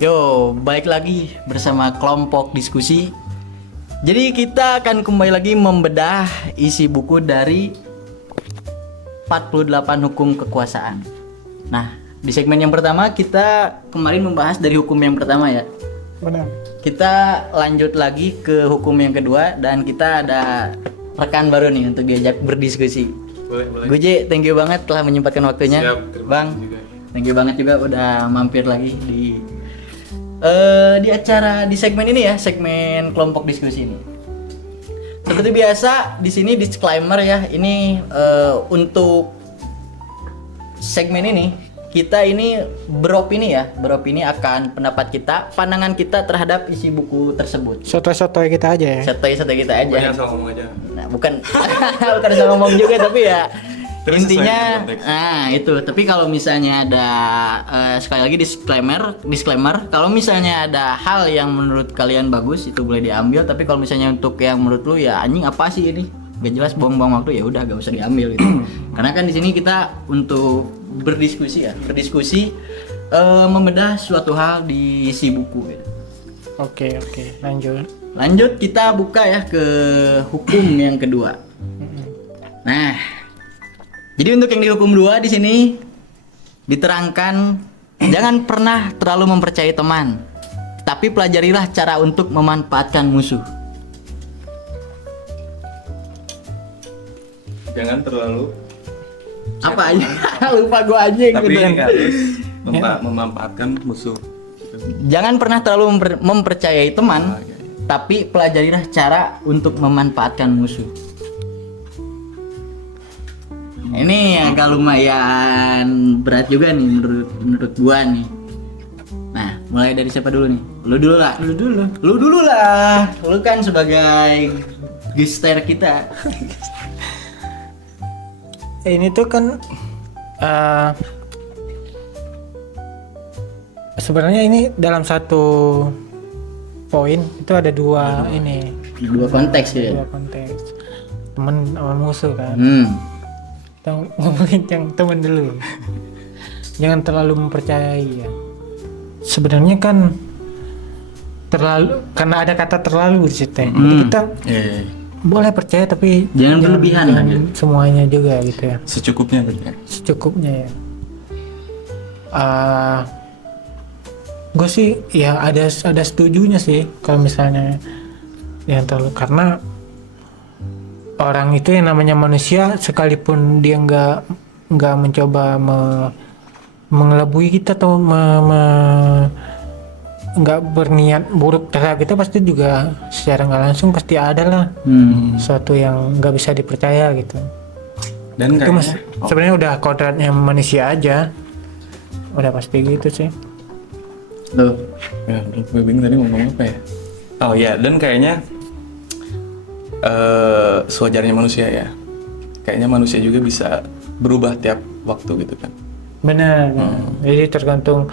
Yo, balik lagi bersama kelompok diskusi. Jadi kita akan kembali lagi membedah isi buku dari 48 hukum kekuasaan. Nah, di segmen yang pertama kita kemarin membahas dari hukum yang pertama ya. Benar. Kita lanjut lagi ke hukum yang kedua dan kita ada rekan baru nih untuk diajak berdiskusi. Boleh. Guji, thank you banget telah menyempatkan waktunya. Siap, terima Bang. kasih juga. Thank you banget juga udah mampir lagi di acara di segmen ini ya, segmen kelompok diskusi ini. Seperti biasa di sini disclaimer ya, ini untuk segmen ini kita ini beropini akan pendapat kita, pandangan kita terhadap isi buku tersebut. Sotoy-sotoy kita aja ya. Sotoy kita aja. Banyak salah ngomong aja. Nah, bukan bukan salah ngomong juga tapi ya Terus intinya sesuai dengan itu. Tapi kalau misalnya ada sekali lagi disclaimer, kalau misalnya ada hal yang menurut kalian bagus itu boleh diambil, tapi kalau misalnya untuk yang menurut lu ya anjing apa sih ini? Gak jelas, buang-buang waktu, ya udah gak usah diambil gitu. Karena kan di sini kita untuk berdiskusi membedah suatu hal di isi buku gitu. Oke, lanjut. Lanjut kita buka ya ke hukum yang kedua. Nah, jadi untuk yang di hukum 2 di sini diterangkan jangan pernah terlalu mempercayai teman, tapi pelajarilah cara untuk memanfaatkan musuh. Jangan terlalu Apa aja? Lupa gua aja tapi gitu. harus memanfaatkan musuh. Jangan pernah terlalu mempercayai teman, tapi pelajarilah cara untuk memanfaatkan musuh. Ini agak lumayan berat juga nih menurut gua nih. Nah, mulai dari siapa dulu nih? Lu dulu lah. Lu kan sebagai gister kita. Ini tuh kan sebenarnya ini dalam satu poin itu ada dua Dua konteks ya. dua konteks, teman sama musuh kan. Kita ngomongin yang teman dulu. Jangan terlalu mempercayai ya. Sebenarnya kan terlalu, karena ada kata terlalu di situ. Jadi kita boleh percaya tapi Jangan berlebihan lah, jangan gitu. semuanya juga gitu ya. Secukupnya berarti. Secukupnya ya. Gue sih ya ada setujunya sih kalau misalnya yang terlalu, karena orang itu yang namanya manusia, sekalipun dia nggak mencoba mengelabui kita atau nggak berniat buruk terhadap kita, pasti juga secara nggak langsung pasti ada lah sesuatu yang nggak bisa dipercaya gitu. Dan Itu kayaknya sebenarnya udah kodratnya manusia aja, udah pasti gitu sih. Tuh. ya, gue bingung tadi ngomong apa ya. Oh ya, dan kayaknya sewajarnya manusia ya. Kayaknya manusia juga bisa berubah tiap waktu gitu kan. Benar. Jadi tergantung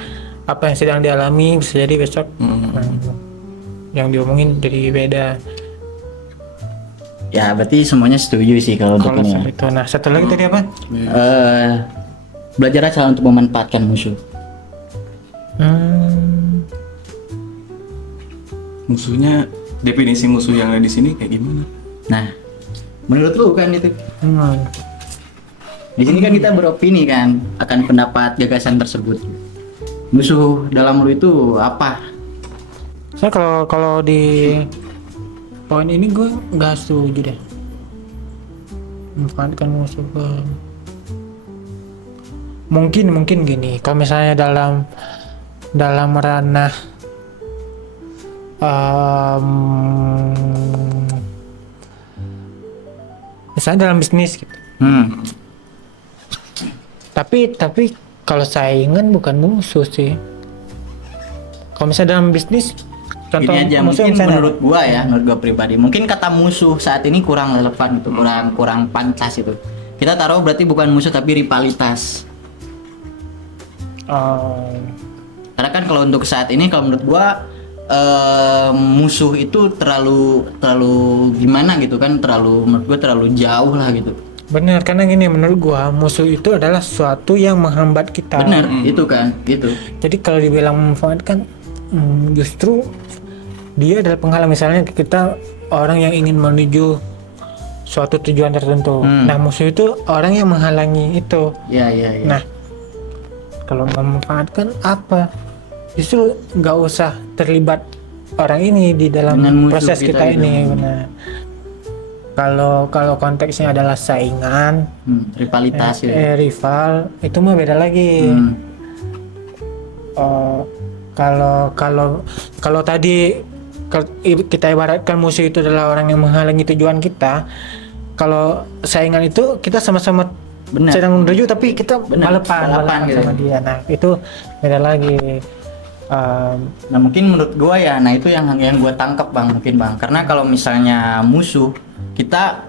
apa yang sedang dialami, bisa jadi besok yang diomongin jadi beda. Ya, berarti semuanya setuju sih kalau untuk Kalau ini. soal itu. Nah, satu lagi tadi apa? Belajar cara untuk memanfaatkan musuh. Musuhnya, definisi musuh yang ada di sini kayak gimana? Nah, menurut lu kan itu. Di sini kan kita beropini kan akan pendapat gagasan tersebut. Musuh dalam lu itu apa? Saya kalau di poin ini gue nggak setuju deh. Memanfaatkan musuh ke mungkin gini, kalau misalnya dalam ranah misalnya dalam bisnis gitu. Tapi kalau saingan bukan musuh sih. Kalau misalnya dalam bisnis, contoh Ini aja musuh mungkin misalnya, menurut gua pribadi, mungkin kata musuh saat ini kurang relevan gitu, kurang pantas itu. Kita taruh berarti bukan musuh tapi rivalitas. Karena kan kalau untuk saat ini kalau menurut gua musuh itu terlalu gimana gitu kan, menurut gua terlalu jauh lah gitu. benar, karena gini, menurut gua musuh itu adalah sesuatu yang menghambat kita. Benar, itu kan, gitu. Jadi kalau dibilang memanfaatkan, justru dia adalah penghalang. Misalnya kita orang yang ingin menuju suatu tujuan tertentu, nah musuh itu orang yang menghalangi itu. Iya. Nah, kalau memanfaatkan apa? Justru nggak usah terlibat orang ini di dalam Dengan musuh proses kita gitu. ini. Benar. Kalau konteksnya adalah saingan, Rivalitas gitu. rival, itu mah beda lagi. Kalau tadi kita ibaratkan musuh itu adalah orang yang menghalangi tujuan kita. Kalau saingan itu kita sama-sama Benar. sedang menuju tapi kita Benar, balapan gitu. sama dia. Nah itu beda lagi. Nah mungkin menurut gua ya, nah itu yang gua tangkap bang, mungkin bang, karena kalau misalnya musuh kita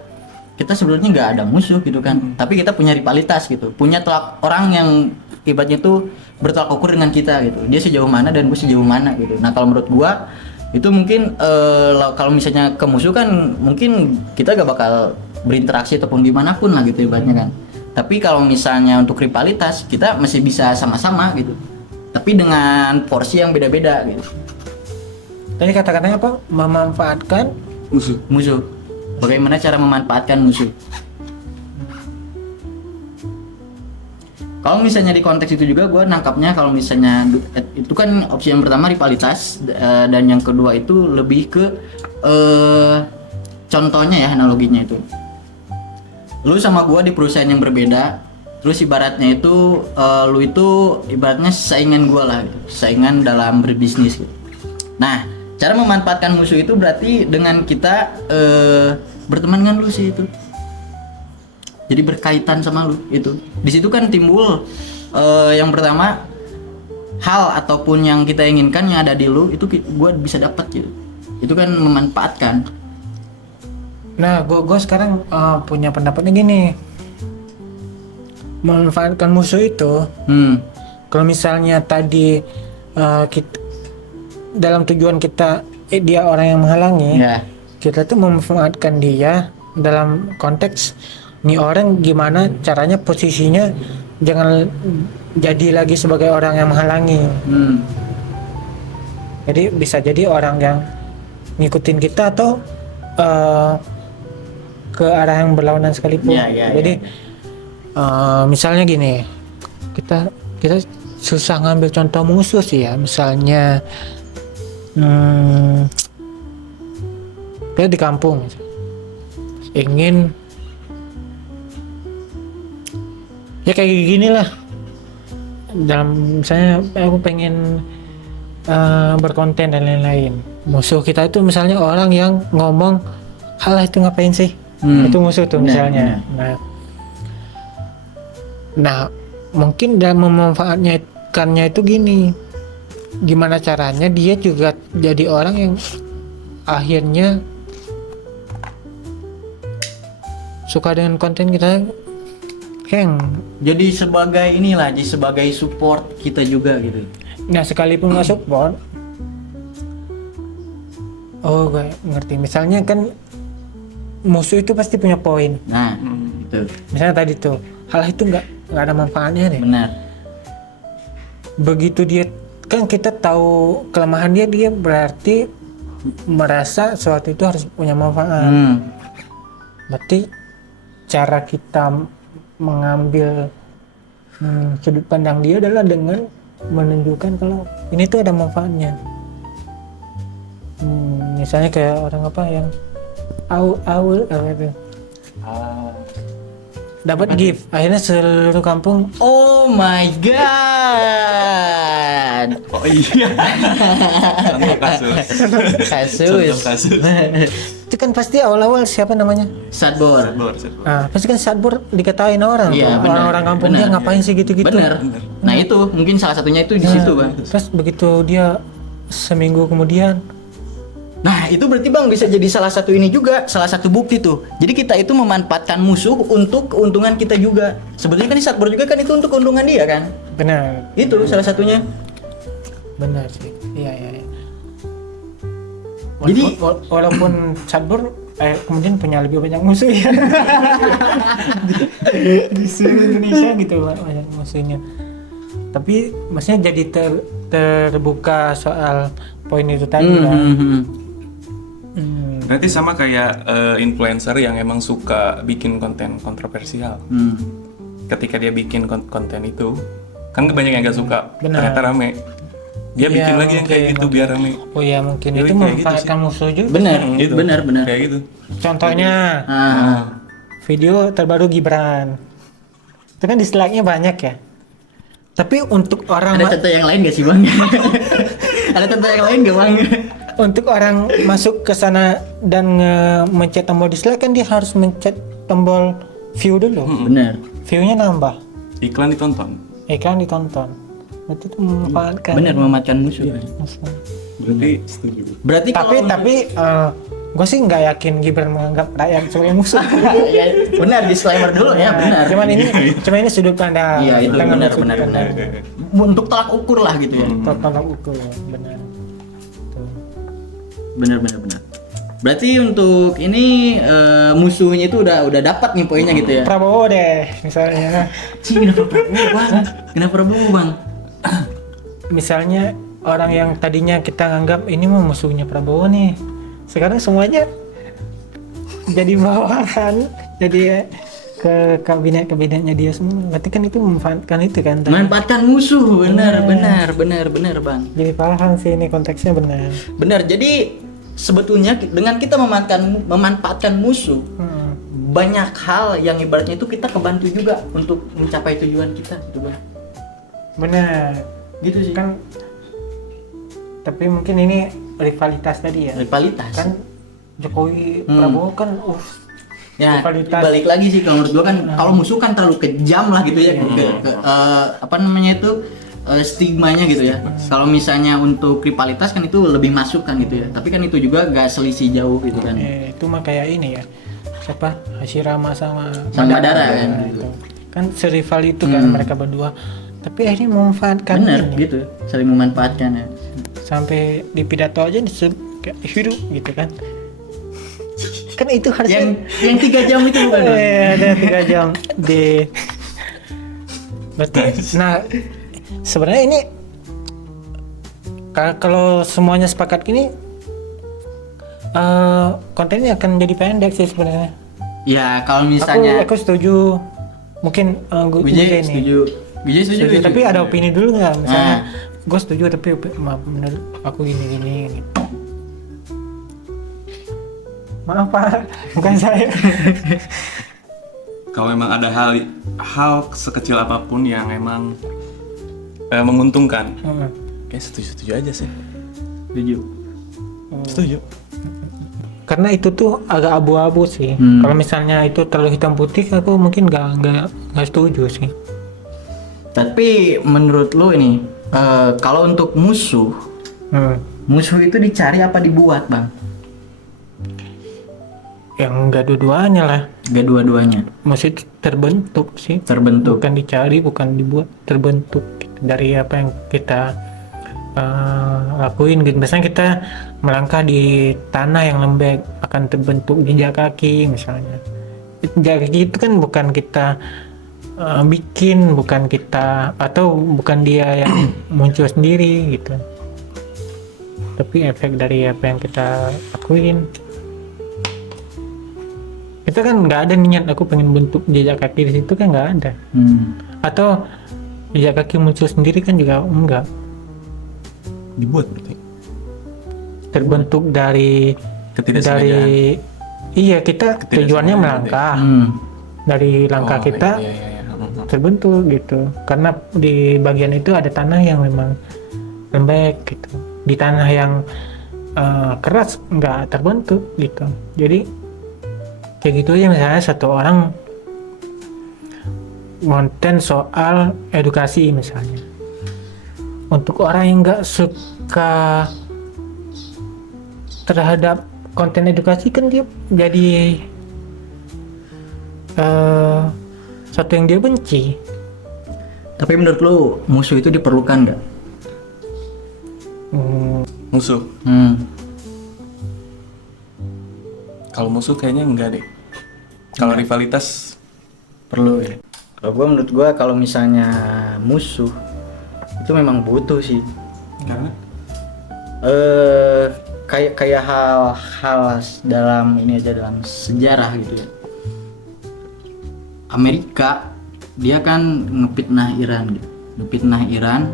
sebenarnya nggak ada musuh gitu kan, tapi kita punya rivalitas gitu, punya orang yang ibaratnya tuh bertolak ukur dengan kita gitu, dia sejauh mana dan gue sejauh mana gitu. Nah kalau menurut gua itu mungkin kalau misalnya ke musuh kan mungkin kita gak bakal berinteraksi ataupun dimanapun lah gitu ibaratnya kan, tapi kalau misalnya untuk rivalitas kita masih bisa sama-sama gitu, tapi dengan porsi yang beda-beda gitu. Tadi kata-katanya apa? Memanfaatkan Musuh. Bagaimana cara memanfaatkan musuh? Kalau misalnya di konteks itu juga gue nangkapnya, kalau misalnya itu kan opsi yang pertama rivalitas, dan yang kedua itu lebih ke contohnya ya, analoginya itu lu sama gue di perusahaan yang berbeda, terus ibaratnya itu lu itu ibaratnya saingan gue lah gitu, saingan dalam berbisnis gitu. Nah cara memanfaatkan musuh itu berarti dengan kita berteman dengan lu sih itu, jadi berkaitan sama lu itu. Di situ kan timbul yang pertama hal ataupun yang kita inginkan yang ada di lu itu gue bisa dapat gitu. Itu kan memanfaatkan. Nah, gue sekarang punya pendapatnya gini. Memanfaatkan musuh itu, kalau misalnya tadi dalam tujuan kita dia orang yang menghalangi, Ya. kita tuh memanfaatkan dia dalam konteks nih orang gimana caranya posisinya jangan jadi lagi sebagai orang yang menghalangi. Jadi bisa jadi orang yang ngikutin kita atau ke arah yang berlawanan sekalipun. Ya. Jadi misalnya gini, kita susah ngambil contoh musuh sih ya. Misalnya kita di kampung ingin ya kayak gini lah, dalam misalnya aku pengen berkonten dan lain-lain. Musuh kita itu misalnya orang yang ngomong halah itu ngapain sih, itu musuh tuh misalnya. Nah mungkin dalam memanfaatkannya itu gini, gimana caranya dia juga jadi orang yang akhirnya suka dengan konten kita, Jadi sebagai inilah, jadi sebagai support kita juga gitu. Nah sekalipun nggak support, oh gue ngerti. Misalnya kan musuh itu pasti punya poin. Nah, itu Misalnya tadi tuh hal itu nggak ada manfaatnya deh. benar. Begitu dia kan kita tahu kelemahan dia berarti merasa sesuatu itu harus punya manfaat. Berarti cara kita mengambil sudut pandang dia adalah dengan menunjukkan kalau ini tuh ada manfaatnya. Misalnya kayak orang apa yang awal apa itu dapat gift, akhirnya seluruh kampung Oh my god. Oh iya. Contoh kasus. Contoh kasus. itu kan pasti awal-awal siapa namanya Sadbor. pasti kan sadbur dikatain orang, Iya, benar. orang-orang kampung Benar. dia ngapain sih gitu-gitu. Benar. Nah, itu mungkin salah satunya itu di situ, Bang. Terus begitu dia seminggu kemudian, Nah, itu berarti Bang bisa jadi salah satu ini juga, salah satu bukti tuh. Jadi kita itu memanfaatkan musuh untuk keuntungan kita juga. Sebetulnya kan di Sadbor juga kan itu untuk keuntungan dia kan. benar Itu salah satunya. sih, iya. Jadi- walaupun sadbur kemudian punya lebih banyak musuh ya di seluruh Indonesia gitu banyak musuhnya, tapi maksudnya jadi terbuka soal poin itu tadi kan. Berarti sama kayak influencer yang emang suka bikin konten kontroversial. Ketika dia bikin konten itu, kan banyak yang gak suka, Benar. ternyata rame. Dia Iya, bikin lagi yang kayak mungkin. gitu biar rame. Oh ya mungkin Jadi itu kayak gitu memanfaatkan musuh juga. Benar, Gitu. benar. Kayak gitu. Contohnya Ah, video terbaru Gibran. Itu kan dislike-nya banyak ya. Tapi untuk orang ada contoh yang lain gak sih bang? Ada contoh yang lain gak bang? untuk orang masuk ke sana dan mencet tombol dislike kan dia harus mencet tombol view dulu. Benar, View-nya nambah, Iklan ditonton. iklan ditonton. Berarti itu memanfaatkan. benar memanfaatkan musuh. musuh. Berarti setuju. Berarti Tapi gue sih nggak yakin Gibran menganggap rakyat sebagai musuh. ya, benar disclaimer dulu ya, benar. Cuma ini sudut pandang. Iya, itu Jangan benar, sudut benar, pandang. Untuk tolak ukur lah gitu ya. Tolak ukur, benar. Tuh. Benar. Berarti untuk ini musuhnya itu udah dapat nih poinnya gitu ya. Prabowo deh misalnya. Cih, kenapa Prabowo bang? Kenapa Prabowo bang? Misalnya orang yang tadinya kita anggap ini mah musuhnya Prabowo nih, sekarang semuanya jadi bawahan, jadi ke kabinetnya dia semua. Berarti kan itu memanfaatkan itu kan. Memanfaatkan musuh, benar bang. Jadi paham sih ini konteksnya benar. Benar. Jadi sebetulnya dengan kita memanfaatkan musuh, banyak hal yang ibaratnya itu kita kebantu juga untuk mencapai tujuan kita, gitu bang. Benar. Gitu sih. Kan tapi mungkin ini rivalitas tadi ya. Rivalitas. Kan Jokowi Prabowo kan Ya, rivalitas. balik lagi sih kalau menurut gua kan kalau musuh kan terlalu kejam lah gitu ya. Apa namanya itu stigmanya gitu ya. Kalau misalnya untuk rivalitas kan itu lebih masuk kan gitu ya. Tapi kan itu juga gak selisih jauh gitu kan. Itu mah kayak ini ya. Siapa? Hashirama sama Madara kan. Nah, itu. Kan serival itu kan mereka berdua. Tapi akhirnya memanfaatkan Bener ini. gitu, saling memanfaatkan ya. Sampai di pidato aja disebut kayak hidup gitu kan. Kan itu harusnya Yang 3 jam itu bukan? Bang? ada 3 jam di berarti nah sebenarnya ini kalau semuanya sepakat gini kontennya akan jadi pendek sih sebenarnya. Ya kalau misalnya Aku setuju. Mungkin Wijay setuju. Wijay setuju. Tapi ada opini dulu nggak? Misalnya gue setuju tapi maaf menurut aku gini gitu. Maaf Pak, bukan saya. Kalau memang ada hal sekecil apapun yang emang menguntungkan, kayak setuju aja sih. Setuju. Karena itu tuh agak abu-abu sih. Kalau misalnya itu terlalu hitam putih, aku mungkin nggak setuju sih. Tapi menurut lu ini kalau untuk musuh itu dicari apa dibuat bang? Yang nggak dua-duanya lah. Gak dua-duanya. Mesti terbentuk sih. Terbentuk. Bukan dicari, bukan dibuat, terbentuk gitu. Dari apa yang kita lakuin gitu. Misalnya kita melangkah di tanah yang lembek akan terbentuk jejak kaki misalnya. Jejak kaki itu kan bukan kita bikin, bukan kita atau bukan dia yang muncul sendiri gitu. Tapi efek dari apa yang kita lakuin. Itu kan nggak ada niat aku pengen bentuk jejak kaki di situ kan nggak ada. Atau jejak kaki muncul sendiri kan juga enggak. Dibuat berarti. Terbentuk dari iya kita tujuannya melangkah. Dari langkah kita terbentuk gitu. Karena di bagian itu ada tanah yang memang lembek gitu. Di tanah yang keras nggak terbentuk gitu. Jadi kayak gitu aja misalnya satu orang konten soal edukasi misalnya. Untuk orang yang nggak suka terhadap konten edukasi kan dia jadi satu yang dia benci. Tapi menurut lu musuh itu diperlukan nggak? Musuh. Kalau musuh kayaknya enggak deh. Kalau rivalitas Perlu ya. Kalau menurut gua kalau misalnya musuh itu memang butuh sih. Karena kayak hal-hal dalam ini aja, dalam sejarah gitu ya. Amerika dia kan ngefitnah Iran gitu. Ngefitnah Iran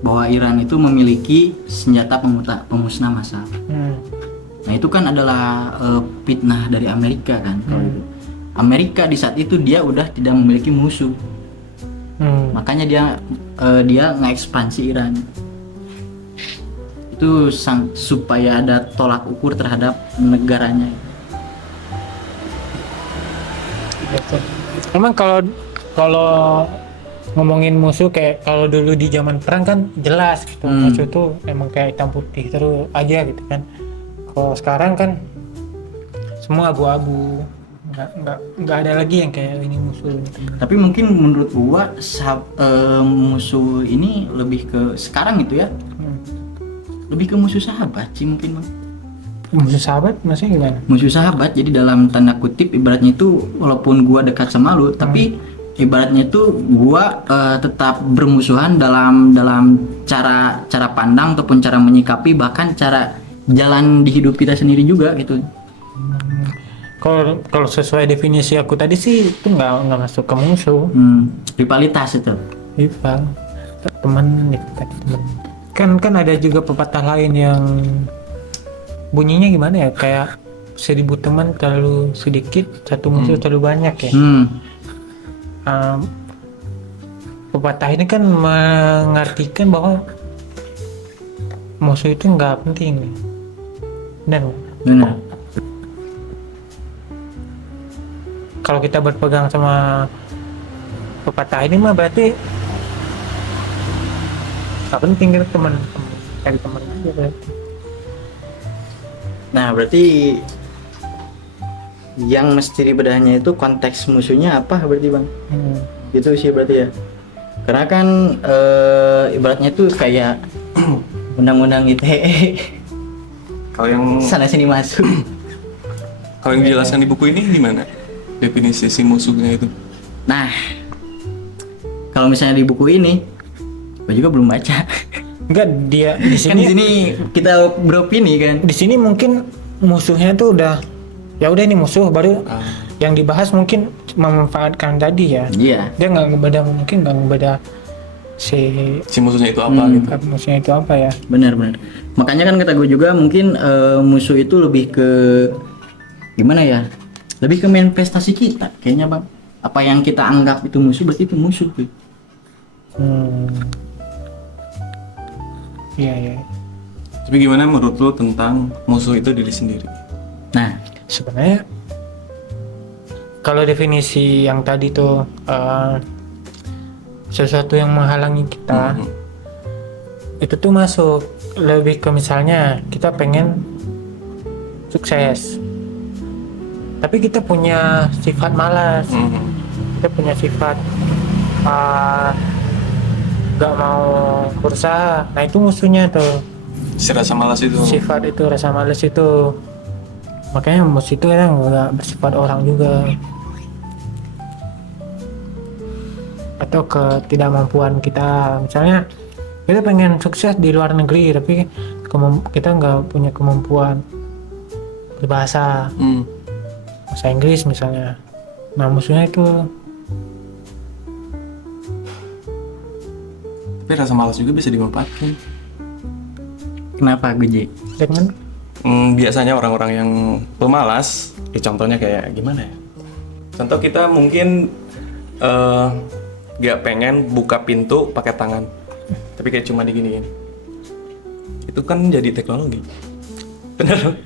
bahwa Iran itu memiliki senjata pemusnah massal. Nah itu kan adalah fitnah dari Amerika kan. Kalau itu Amerika di saat itu dia udah tidak memiliki musuh. Makanya dia ngekspansi Iran. Itu supaya ada tolak ukur terhadap negaranya. Emang kalau ngomongin musuh, kayak kalau dulu di zaman perang kan jelas gitu, musuh tuh emang kayak hitam putih terus aja gitu kan. Kalau sekarang kan semua abu-abu, nggak ada lagi yang kayak ini musuh gitu. Tapi mungkin menurut gua musuh ini lebih ke sekarang gitu ya, lebih ke musuh sahabat sih mungkin Bang. Musuh sahabat maksudnya gimana? Musuh sahabat, jadi dalam tanda kutip ibaratnya itu walaupun gua dekat sama lu tapi ibaratnya itu gua tetap bermusuhan dalam cara pandang ataupun cara menyikapi, bahkan cara jalan di hidup kita sendiri juga gitu. Kalau sesuai definisi aku tadi sih itu nggak masuk ke musuh. Rivalitas itu. Rival, teman gitu kan. Kan ada juga pepatah lain yang bunyinya gimana ya, kayak 1000 teman terlalu sedikit, satu musuh terlalu banyak ya. Pepatah ini kan mengartikan bahwa musuh itu nggak penting. Benar. Kalau kita berpegang sama pepatah ini mah berarti nggak penting gitu, teman cari teman aja berarti. Nah berarti yang mesti dibedahnya itu konteks musuhnya apa berarti Bang? Gitu sih berarti ya. Karena kan ibaratnya itu kayak undang-undang ITE. kalau yang Sana sini masuk. kalau yang dijelaskan di buku ini gimana definisi si musuhnya itu? Nah, kalau misalnya di buku ini, gue juga belum baca. Enggak, dia di Kan di sini sini kita beropini kan. di sini mungkin musuhnya tuh udah ya udah ini musuh, baru yang dibahas mungkin memanfaatkan tadi ya. Iya. Dia nggak ngebedah, mungkin nggak ngebedah si musuhnya itu apa gitu. musuhnya itu apa ya. Benar. Makanya kan kata gue juga mungkin musuh itu lebih ke gimana ya? Lebih ke manifestasi kita kayaknya Bang. Apa yang kita anggap itu musuh berarti itu musuh. Iya. Tapi gimana menurut lo tentang musuh itu diri sendiri? Nah, Sebenarnya kalau definisi yang tadi tuh sesuatu yang menghalangi kita, itu tuh masuk lebih ke misalnya kita pengen sukses, tapi kita punya sifat malas, kita punya sifat gak mau berusaha. Nah itu musuhnya tuh, Si rasa malas itu. sifat itu, rasa malas itu. Makanya musuh itu kadang gak bersifat orang juga, atau ketidakmampuan kita. Misalnya kita pengen sukses di luar negeri tapi kita nggak punya kemampuan berbahasa, bahasa Inggris misalnya. Nah musuhnya itu. Tapi rasa malas juga bisa dimanfaatkan. kenapa Guji? Dengan Biasanya orang-orang yang pemalas, contohnya kayak gimana ya? Contoh kita mungkin gak pengen buka pintu pakai tangan, tapi kayak cuma diginiin. Itu kan jadi teknologi, bener?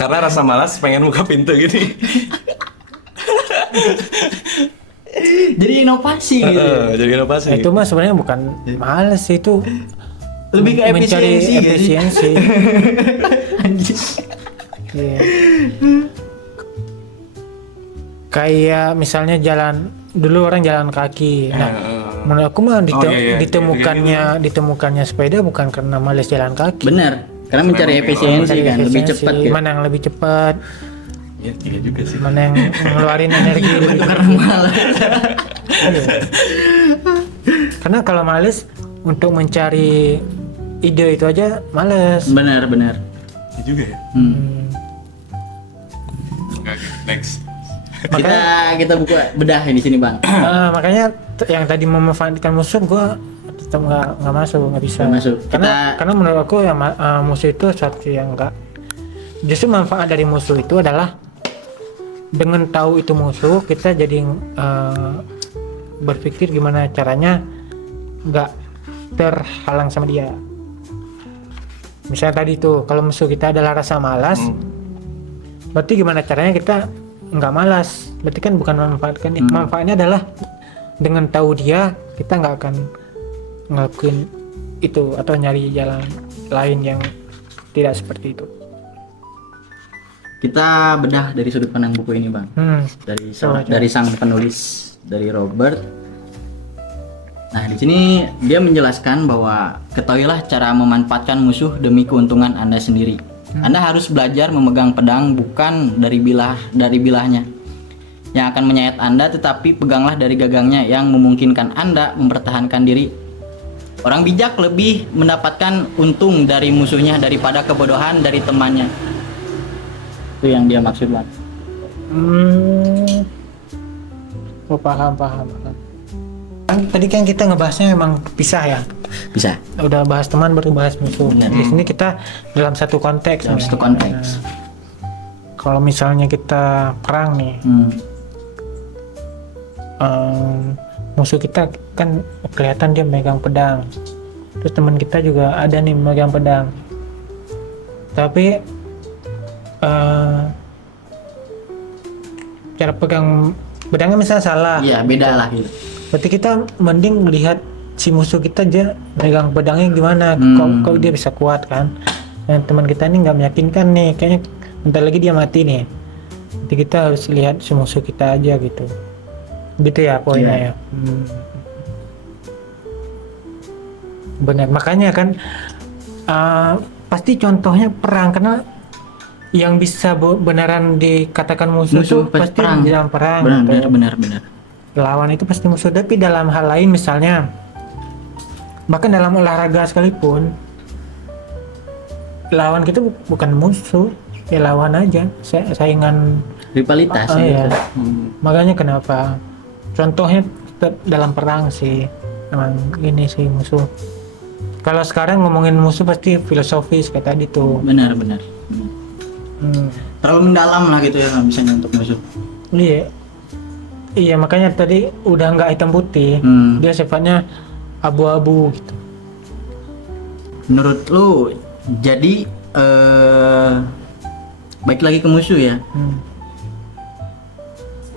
Karena rasa malas pengen buka pintu gini. Jadi inovasi gitu. Jadi inovasi. itu mah sebenarnya bukan males, itu Lebih ke mencari efisiensi gitu. efisiensi. Anjir. Iya. Kayak misalnya jalan, dulu orang jalan kaki. Nah, menurut aku mah ditemukannya sepeda bukan karena malas jalan kaki. Benar. Karena mencari efisiensi kan, lebih cepat kan. Mana yang lebih cepat, Ya, iya juga sih. mana yang ngeluarin energi lebih Karena malas. Iya. Karena kalau males untuk mencari ide itu aja males. Benar. Ya juga ya. Oke, next. Kita buka bedah di sini bang. Makanya yang tadi memanfaatkan musuh gue tetap nggak masuk, nggak bisa. Nggak masuk. Karena menurut aku yang musuh itu suatu yang nggak. Justru manfaat dari musuh itu adalah dengan tahu itu musuh kita jadi berpikir gimana caranya nggak terhalang sama dia. Misalnya tadi tuh kalau musuh kita adalah rasa malas, berarti gimana caranya kita nggak malas? Berarti kan bukan memanfaatkan dia. Manfaatnya adalah dengan tahu dia kita nggak akan ngelakuin itu atau nyari jalan lain yang tidak seperti itu. Kita bedah dari sudut pandang buku ini bang. Dari sang penulis, dari Robert. Nah di sini dia menjelaskan bahwa ketahuilah cara memanfaatkan musuh demi keuntungan Anda sendiri. Anda harus belajar memegang pedang bukan dari bilahnya yang akan menyayat Anda, tetapi peganglah dari gagangnya yang memungkinkan Anda mempertahankan diri. Orang bijak lebih mendapatkan untung dari musuhnya daripada kebodohan dari temannya. Itu yang dia maksud bang. Paham. Tadi kan kita ngebahasnya memang pisah ya. Bisa. Udah bahas teman baru bahas musuh. Di sini kita dalam satu konteks. Kalau misalnya kita perang nih, musuh kita kan kelihatan dia megang pedang. Terus teman kita juga ada nih megang pedang. Tapi cara pegang pedangnya misalnya salah. Iya, beda lah gitu. Berarti kita mending melihat si musuh kita aja megang pedangnya gimana, kok dia bisa kuat kan. Yang teman kita ini nggak meyakinkan nih, kayaknya bentar lagi dia mati nih. Jadi kita harus lihat si musuh kita aja gitu. Gitu ya poinnya ya. Benar, makanya kan pasti contohnya perang, karena yang bisa beneran dikatakan musuh tuh pasti di dalam perang. Benar. Lawan itu pasti musuh, tapi dalam hal lain misalnya bahkan dalam olahraga sekalipun lawan kita bukan musuh, ya lawan aja, saingan rivalitas ya. Makanya kenapa contohnya dalam perang sih emang ini sih musuh. Kalau sekarang ngomongin musuh pasti filosofis kayak tadi tuh. Benar. Terlalu mendalam lah gitu ya misalnya untuk musuh. Iya makanya tadi udah nggak hitam putih, dia sifatnya abu-abu gitu. Menurut lu jadi baik lagi ke musuh ya.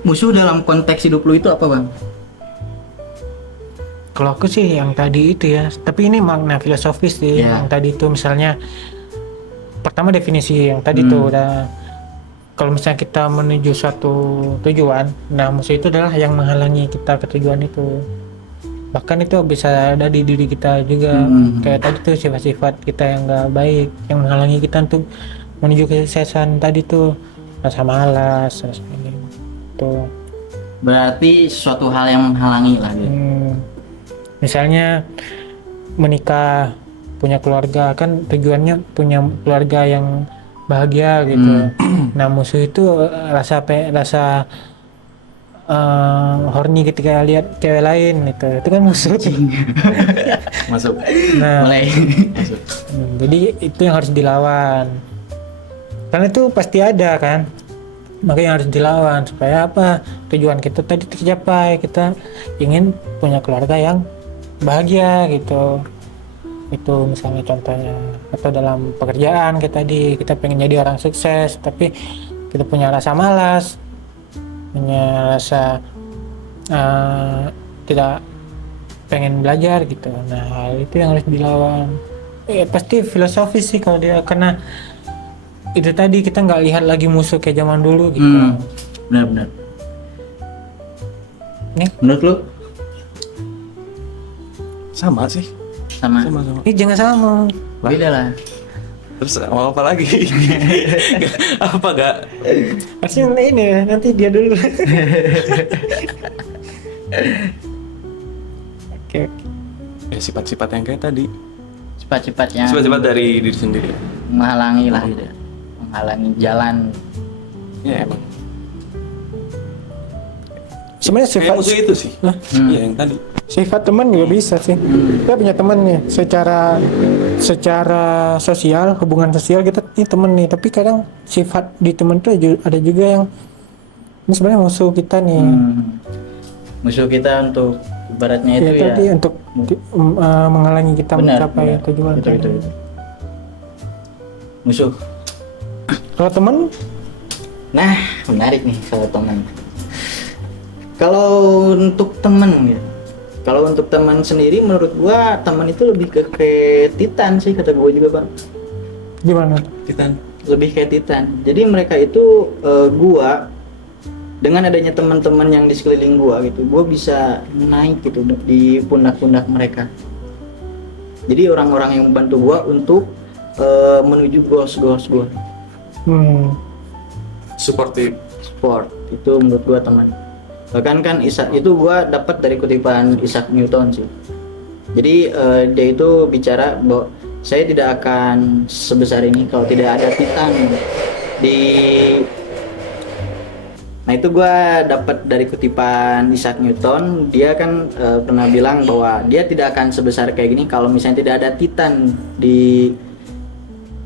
Musuh dalam konteks hidup lu itu apa bang? Kalau aku sih yang tadi itu ya, tapi ini makna filosofis sih. Yang tadi itu misalnya pertama definisi yang tadi tuh udah. Kalau misalnya kita menuju suatu tujuan, nah musuh itu adalah yang menghalangi kita ke tujuan itu. Bahkan itu bisa ada di diri kita juga. Kayak tadi tuh sifat-sifat kita yang nggak baik, yang menghalangi kita untuk menuju kesuksesan tadi tuh, rasa malas, rasa ini. Tuh. Berarti suatu hal yang menghalangi lah gitu. Misalnya menikah, punya keluarga, kan tujuannya punya keluarga yang bahagia gitu. Nah musuh itu rasa horny ketika lihat cewek lain itu kan musuh. Masuk. Nah, mulai. Jadi itu yang harus dilawan. Karena itu pasti ada kan. Makanya harus dilawan supaya apa? Tujuan kita tadi tercapai. Kita ingin punya keluarga yang bahagia gitu. Itu misalnya contohnya, atau dalam pekerjaan kita pengen jadi orang sukses tapi kita punya rasa malas, punya rasa tidak pengen belajar gitu. Nah hal itu yang harus dilawan. Pasti filosofis sih kalau dia, karena itu tadi kita nggak lihat lagi musuh kayak zaman dulu gitu. Benar. Nih menurut lu? Sama sih. Sama. Jangan sama. Beda lah. Terus mau apa lagi? Apa gak? Harusnya ini nanti dia dulu. Oke. ya sifat-sifat yang kayak tadi, Sifat-sifatnya sifat-sifat dari diri sendiri. menghalangi lah gitu ya. Menghalangi jalan. Ya emang Sebenarnya kayak sifat musuh itu sih. Hah? Iya yang tadi. sifat teman juga bisa sih. Kita punya teman nih, secara sosial, hubungan sosial kita ini teman nih, tapi kadang sifat di teman tuh ada juga yang ini sebenarnya musuh kita nih. Musuh kita untuk ibaratnya itu Ya, ya. tadi untuk menghalangi kita mencapai benar. tujuan. Itu. Musuh. Kalau teman, Nah, menarik nih kalau teman. Kalau untuk teman ya. Kalau untuk teman sendiri menurut gua teman itu lebih ke Titan sih kata gua juga, Bang. gimana? Titan. Lebih kayak Titan. Jadi mereka itu gua dengan adanya teman-teman yang di sekeliling gua gitu, gua bisa naik gitu di pundak-pundak mereka. Jadi orang-orang yang membantu gua untuk menuju goals gua. Suportif. Sport itu menurut gua teman. Bahkan kan Isaac itu gua dapat dari kutipan Isaac Newton sih. Jadi dia itu bicara bahwa saya tidak akan sebesar ini kalau tidak ada Titan di. Nah itu gua dapat dari kutipan Isaac Newton. Dia kan pernah bilang bahwa dia tidak akan sebesar kayak gini kalau misalnya tidak ada Titan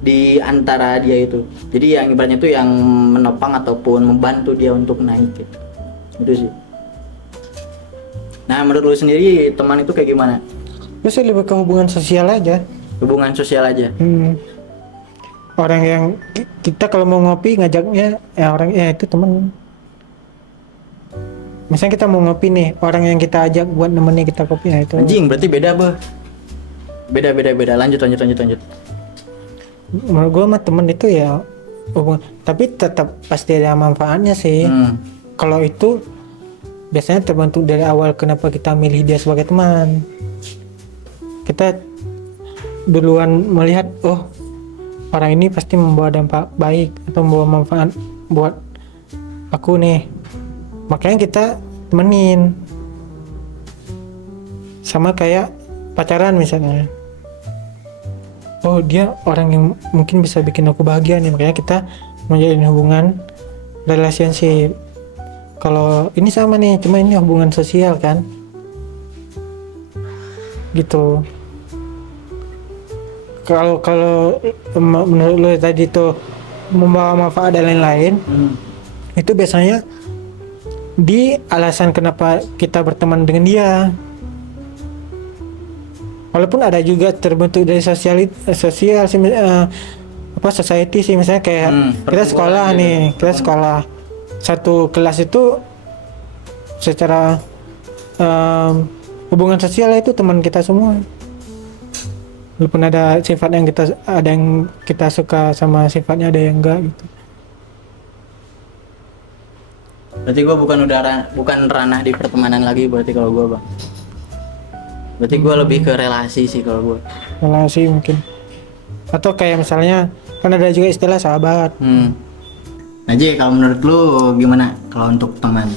di antara dia itu. Jadi yang ibaratnya itu yang menopang ataupun membantu dia untuk naik gitu. Itu sih. Nah menurut lu sendiri teman itu kayak gimana? Biasanya lebih ke hubungan sosial aja. Hubungan sosial aja. Orang yang kita kalau mau ngopi ngajaknya itu teman. Misalnya kita mau ngopi nih, orang yang kita ajak buat nemenin kita kopi, nah itu. Anjing berarti beda beda. Lanjut. Menurut gua mah temen itu ya tapi tetap pasti ada manfaatnya sih. Kalau itu biasanya terbentuk dari awal kenapa kita milih dia sebagai teman. Kita duluan melihat orang ini pasti membawa dampak baik atau membawa manfaat buat aku nih. Makanya kita temenin. Sama kayak pacaran misalnya. Oh dia orang yang mungkin bisa bikin aku bahagia nih, makanya kita menjalin hubungan relationship. Kalau ini sama nih, cuma ini hubungan sosial kan, gitu. Kalau menurut lo tadi tuh membawa manfaat dan lain-lain, itu biasanya di alasan kenapa kita berteman dengan dia. Walaupun ada juga terbentuk dari sosial sih, society sih, misalnya kayak kita sekolah nih, kita sekolah satu kelas itu secara hubungan sosial itu teman kita semua. Walaupun ada sifat yang kita suka sama sifatnya ada yang enggak gitu. Berarti gua bukan ranah di pertemanan lagi berarti kalau gua, Bang. Berarti gue lebih ke relasi sih kalau gue. Relasi mungkin. Atau kayak misalnya kan ada juga istilah sahabat. Nah Ji, kalau menurut lu gimana kalau untuk teman?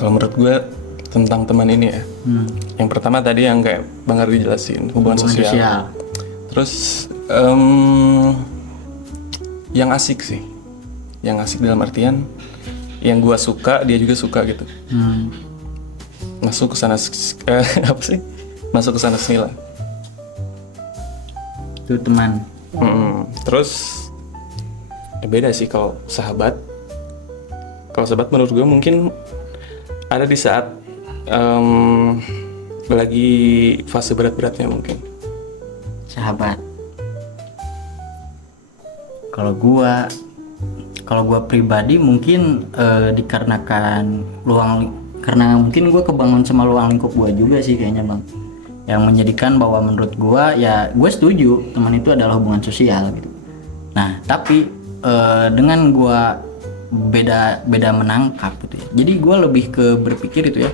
Kalau menurut gue tentang teman ini ya. Yang pertama tadi yang kayak Bang Ardi jelasin, hubungan sosial. Terus yang asik sih. Yang asik dalam artian yang gue suka dia juga suka gitu. Masuk ke sana apa sih? Masuk ke sana sini lah. Itu teman. Terus beda sih kalau sahabat. Kalau sahabat menurut gue mungkin ada di saat lagi fase berat-beratnya mungkin. Sahabat. Kalau gua pribadi mungkin dikarenakan karena mungkin gue kebangun sama luang lingkup gue juga sih kayaknya, Bang, yang menjadikan bahwa menurut gue ya gue setuju teman itu adalah hubungan sosial gitu. Nah tapi dengan gue beda menangkap gitu ya, jadi gue lebih ke berpikir itu ya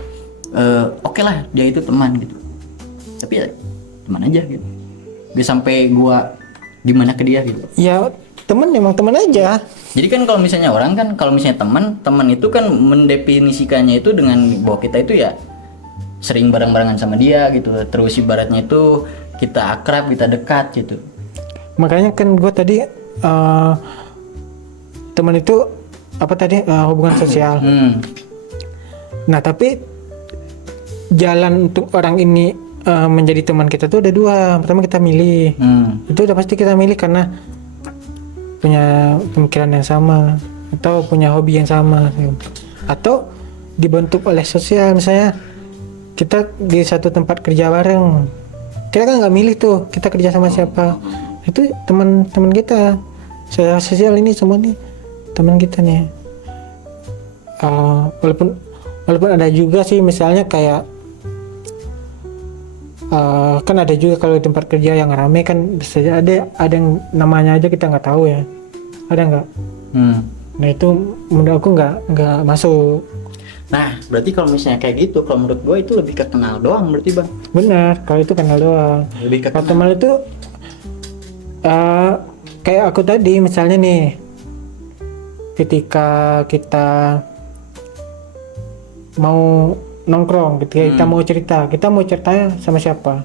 oke lah dia itu teman gitu, tapi ya teman aja gitu, dia sampai gue gimana ke dia gitu ya. Teman emang teman aja. Jadi kan kalau misalnya teman itu kan mendefinisikannya itu dengan bahwa kita itu ya sering bareng-barengan sama dia gitu, terus ibaratnya itu kita akrab, kita dekat gitu. Makanya kan gue tadi teman itu apa tadi hubungan sosial. Nah tapi jalan untuk orang ini menjadi teman kita tuh ada dua. Pertama kita milih, itu udah pasti kita milih karena punya pemikiran yang sama atau punya hobi yang sama, atau dibentuk oleh sosial. Misalnya kita di satu tempat kerja bareng, kita kan nggak milih tuh kita kerja sama siapa, itu teman-teman kita secara sosial ini semua nih teman kita nih. Walaupun ada juga sih misalnya kayak kan ada juga kalau di tempat kerja yang rame kan bisa ada yang namanya aja kita nggak tahu ya, ada nggak? Nah itu menurut aku nggak masuk. Nah berarti kalau misalnya kayak gitu, kalau menurut gue itu lebih ke kenal doang berarti bang. Benar, kalau itu kenal doang. Lebih ke kalau teman itu kayak aku tadi misalnya nih, ketika kita mau nongkrong, ketika kita mau cerita sama siapa?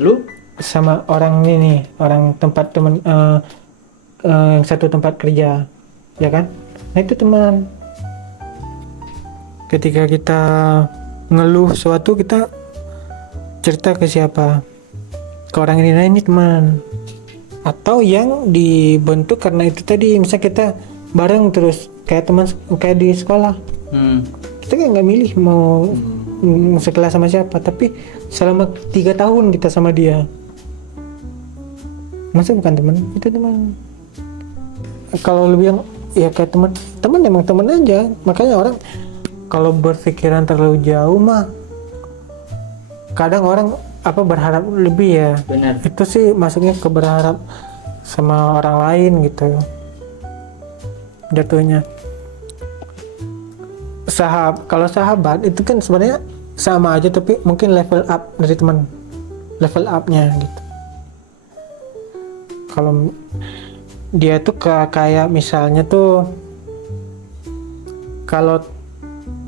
Lu? Sama orang ini nih, orang tempat teman yang satu tempat kerja, ya kan? Nah itu teman. Ketika kita ngeluh sesuatu, kita cerita ke siapa? Ke orang ini, nah ini teman. Atau yang dibentuk karena itu tadi, misalnya kita bareng terus kayak teman, kayak di sekolah. Kita kan nggak milih mau sekelas sama siapa, tapi selama 3 tahun kita sama dia, masa bukan teman? Itu teman. Kalau lu bilang ya kayak teman emang teman aja. Makanya orang kalau berpikiran terlalu jauh mah kadang orang berharap lebih ya. Benar. Itu sih masuknya ke berharap sama orang lain gitu jatuhnya. Kalau sahabat itu kan sebenarnya sama aja, tapi mungkin level up dari teman, level upnya gitu. Kalau dia tuh kayak misalnya tuh kalau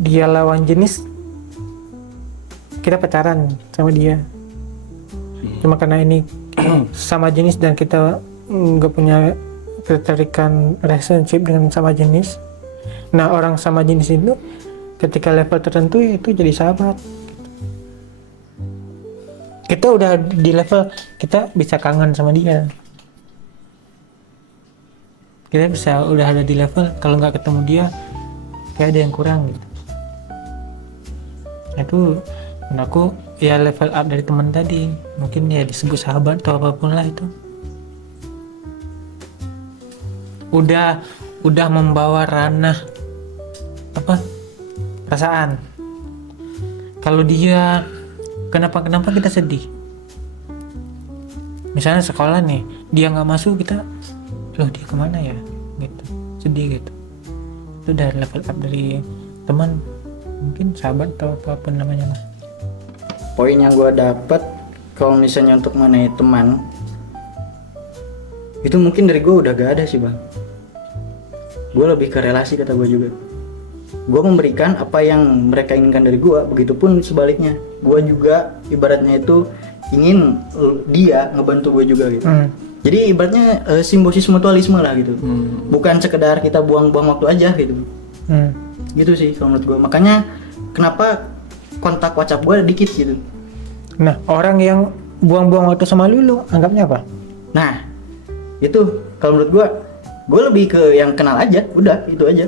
dia lawan jenis, kita pacaran sama dia, cuma karena ini sama jenis dan kita nggak punya ketertarikan relationship dengan sama jenis. Nah orang sama jenis itu ketika level tertentu itu jadi sahabat. Kita udah di level kita bisa kangen sama dia. Kita udah ada di level kalau nggak ketemu dia kayak ada yang kurang gitu. Nah, itu menurut aku ya level up dari teman tadi. Mungkin ya disebut sahabat atau apapun lah itu. Udah membawa ranah perasaan. Kalau dia kenapa kita sedih, misalnya sekolah nih dia nggak masuk, kita loh dia kemana ya gitu, sedih gitu. Itu udah level up dari teman, mungkin sahabat atau apapun namanya lah. Poin yang gue dapet kalau misalnya untuk mengenai teman itu mungkin dari gue udah gak ada sih bang. Gue lebih ke relasi, kata gue juga. Gue memberikan apa yang mereka inginkan dari gue, begitupun sebaliknya. Gue juga ibaratnya itu ingin dia ngebantu gue juga gitu. Jadi ibaratnya simbiosis mutualisme lah gitu. Bukan sekedar kita buang-buang waktu aja gitu. Gitu sih kalau menurut gue. Makanya kenapa kontak WhatsApp gue dikit gitu. Nah orang yang buang-buang waktu sama lu anggapnya apa? Nah itu kalau menurut gue lebih ke yang kenal aja, udah itu aja.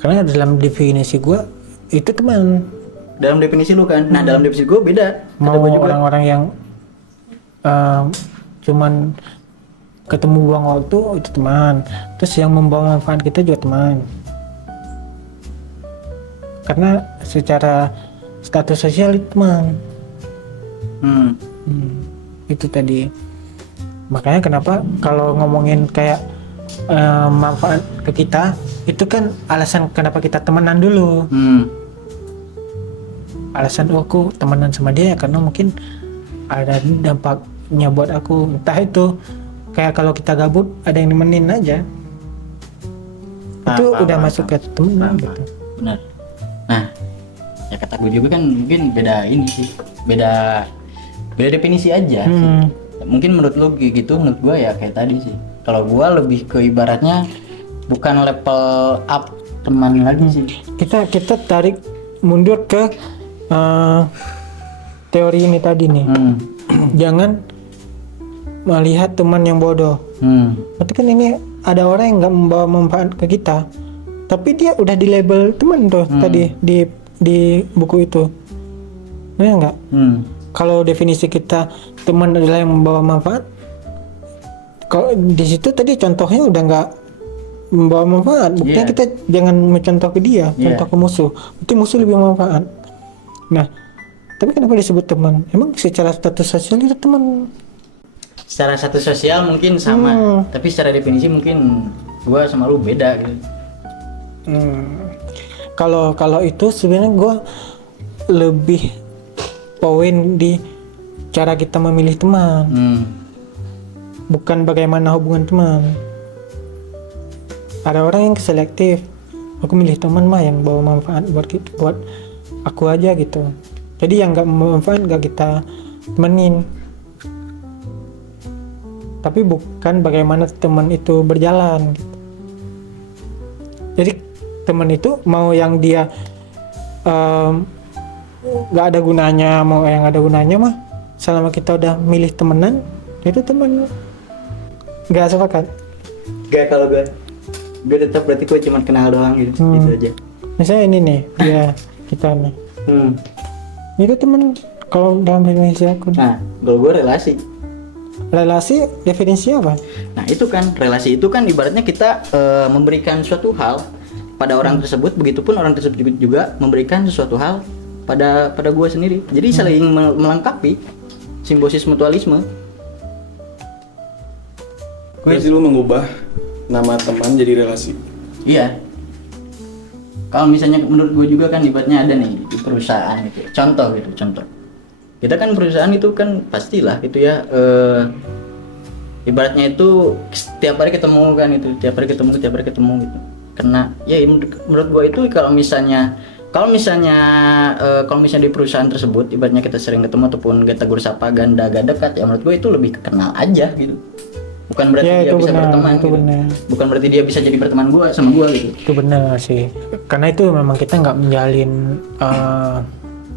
Karena dalam definisi gue itu teman. Dalam definisi lu kan. Nah dalam definisi gue beda. Mau orang-orang yang cuman ketemu buang waktu itu teman. Terus yang membawa manfaat kita juga teman. Karena secara status sosial itu teman. Itu tadi. Makanya kenapa kalau ngomongin kayak manfaat ke kita, itu kan alasan kenapa kita temenan dulu. Alasan aku temenan sama dia karena mungkin ada dampaknya buat aku. Entah itu kayak kalau kita gabut ada yang nemenin aja, itu Paham, udah paham, masuk ke temen Paham, gitu. paham. Benar. Nah, ya kata gue juga kan mungkin beda ini sih, beda definisi aja sih. Mungkin menurut lu kayak gitu, menurut gue ya kayak tadi sih. Kalau gue lebih ke ibaratnya bukan level up teman lagi sih. Kita tarik mundur ke teori ini tadi nih. Jangan melihat teman yang bodoh. Berarti kan ini ada orang yang nggak membawa manfaat ke kita, tapi dia udah di label teman tuh tadi di buku itu. Benar nggak? Kalau definisi kita teman adalah yang membawa manfaat, kalau di situ tadi contohnya udah nggak membawa manfaat. Buktinya kita jangan mencontoh ke dia, contoh ke musuh. Berarti musuh lebih manfaat. Nah, tapi kenapa disebut teman? Emang secara status sosial itu teman? Secara status sosial mungkin sama, tapi secara definisi mungkin gue sama lu beda gitu. Kalau itu sebenarnya gue lebih poin di cara kita memilih teman, bukan bagaimana hubungan teman. Ada orang yang selektif, aku milih teman mah yang bawa manfaat buat aku aja gitu. Jadi yang nggak bermanfaat nggak kita temenin. Tapi bukan bagaimana teman itu berjalan gitu. Jadi teman itu mau yang dia nggak ada gunanya, mau yang ada gunanya mah selama kita udah milih temenan itu teman. Nggak sepakat? Gak, kalau gue tetap berarti gue cuma kenal doang gitu, gitu aja. Misalnya ini nih, dia kita nih. Itu teman kalau dalam definisi aku. Nah, kalau gue relasi. Relasi definisi apa? Nah itu kan, relasi itu kan ibaratnya kita memberikan suatu hal pada orang tersebut, begitupun orang tersebut juga memberikan sesuatu hal pada gue sendiri. Jadi saling melengkapi, simbiosis mutualisme. Berarti lu mengubah nama teman jadi relasi. Iya. Kalau misalnya menurut gue juga kan ibaratnya ada nih di perusahaan gitu. Contoh. Kita kan perusahaan itu kan pastilah gitu ya, ibaratnya itu setiap hari ketemu kan itu, tiap hari ketemu gitu. Karena ya menurut gua itu kalau misalnya di perusahaan tersebut ibaratnya kita sering ketemu ataupun kita tegur sapa gak dekat, ya menurut gua itu lebih kenal aja gitu. Bukan berarti dia bisa berteman gitu. Bukan berarti dia bisa jadi berteman gua sama gua gitu. Itu benar sih. Karena itu memang kita nggak menjalin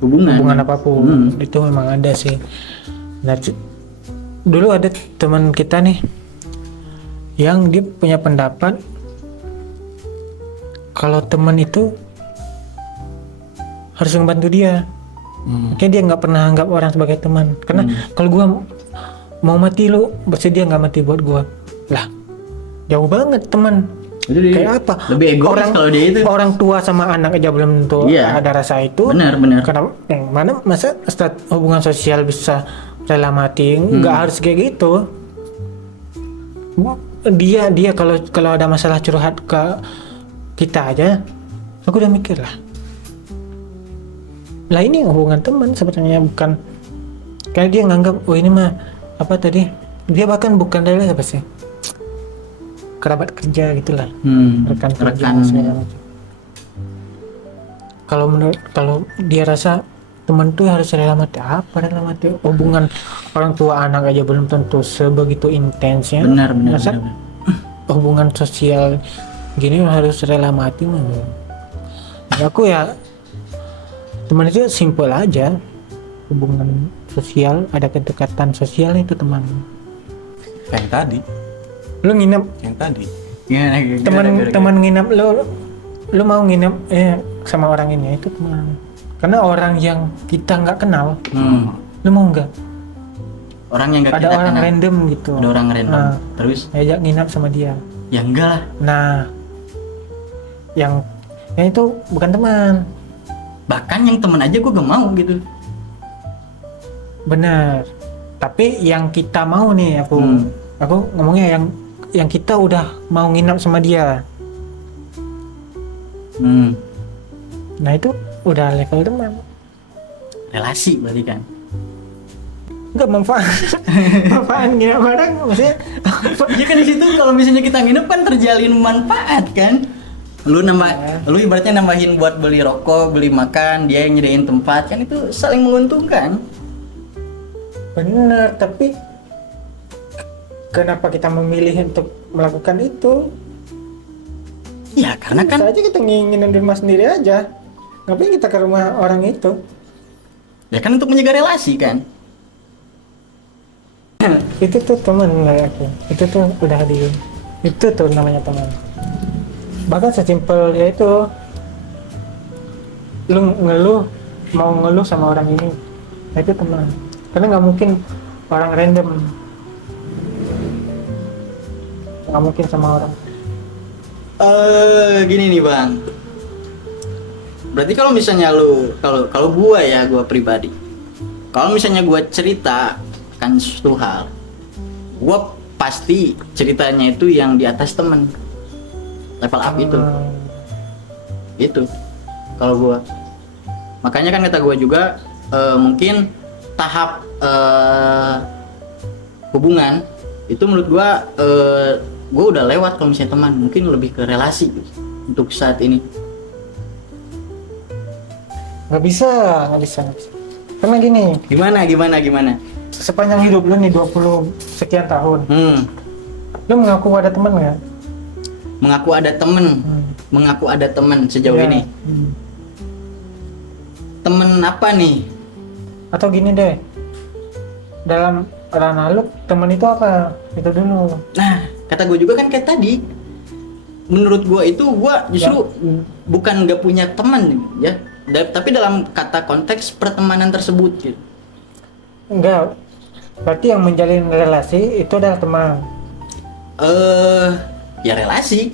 hubungan apapun. Itu memang ada sih. Nah, dulu ada teman kita nih yang dia punya pendapat kalau teman itu harus membantu dia. Makanya dia nggak pernah anggap orang sebagai teman. Karena kalau gua mau mati lu, bersedia nggak mati buat gua? Lah, jauh banget teman. Jadi kayak apa? Lebih egois kalau dia itu. Orang tua sama anak aja belum tentu ada rasa itu. Benar. Karena yang mana masa hubungan sosial bisa rela mati? Nggak harus kayak gitu. Dia kalau ada masalah curhat ke kita aja, aku udah mikir lah. Lah ini hubungan teman sebenarnya, bukan karena dia nganggap ini mah apa tadi? Dia bahkan bukan dari apa sih? Kerabat kerja gitulah, rekan kerja. Kalau dia rasa teman tuh harus rela mati, apa rela mati? Hubungan orang tua anak aja belum tentu sebegitu intensnya. Benar. Hubungan sosial gini harus rela mati mah. Aku ya teman itu simple aja, hubungan sosial, ada kedekatan sosial itu teman. Yang tadi. Lu nginep Yang tadi. teman nginep lu mau nginep sama orang ini itu teman. Karena orang yang kita nggak kenal, lu mau nggak? Orang yang nggak ada kita orang kenal. random gitu. Ada orang random. Nah, terus ajak nginep sama dia. Ya enggak lah. Nah, yang itu bukan teman. Bahkan yang teman aja gue gak mau gitu. Benar. Tapi yang kita mau nih, aku ngomongnya yang kita udah mau nginap sama dia. Nah itu udah level teman. Relasi berarti kan. Enggak manfaat. Manfaat nginap bareng maksudnya. Ya kan di situ kalau misalnya kita nginep kan terjalin manfaat kan. Lu ibaratnya nambahin buat beli rokok, beli makan, dia yang nyediain tempat, kan itu saling menguntungkan. Bener, tapi kenapa kita memilih untuk melakukan itu? Ya karena Bisa kan aja kita nginginin di rumah sendiri aja. Ngapain kita ke rumah orang itu? ya kan untuk menjaga relasi kan. Itu tuh teman lah aku. Itu tuh udah itu tuh namanya teman. Bahkan sesimpel ya itu, lu mau ngeluh sama orang ini, nah itu teman. Karena nggak mungkin orang random, nggak mungkin sama orang. Gini nih bang. Berarti kalau misalnya kalau gua pribadi, kalau misalnya gua cerita kan suatu hal, gua pasti ceritanya itu yang di atas temen, level up itu kalau gua. Makanya kan kata gua juga mungkin tahap hubungan itu menurut gua udah lewat. Kalau misalnya teman mungkin lebih ke relasi untuk saat ini. Nggak bisa. Karena gini, Gimana? sepanjang hidup lu nih 20 sekian tahun, lu mengaku ada teman nggak? Mengaku ada temen sejauh Ya. ini. Temen apa nih? Atau gini deh, dalam ranah lu teman itu apa? Itu dulu. Nah, kata gue juga kan kayak tadi. Menurut gue itu gue justru bukan gak punya teman ya, tapi dalam kata konteks pertemanan tersebut gitu. Enggak. Berarti yang menjalin relasi itu adalah teman. Ya relasi.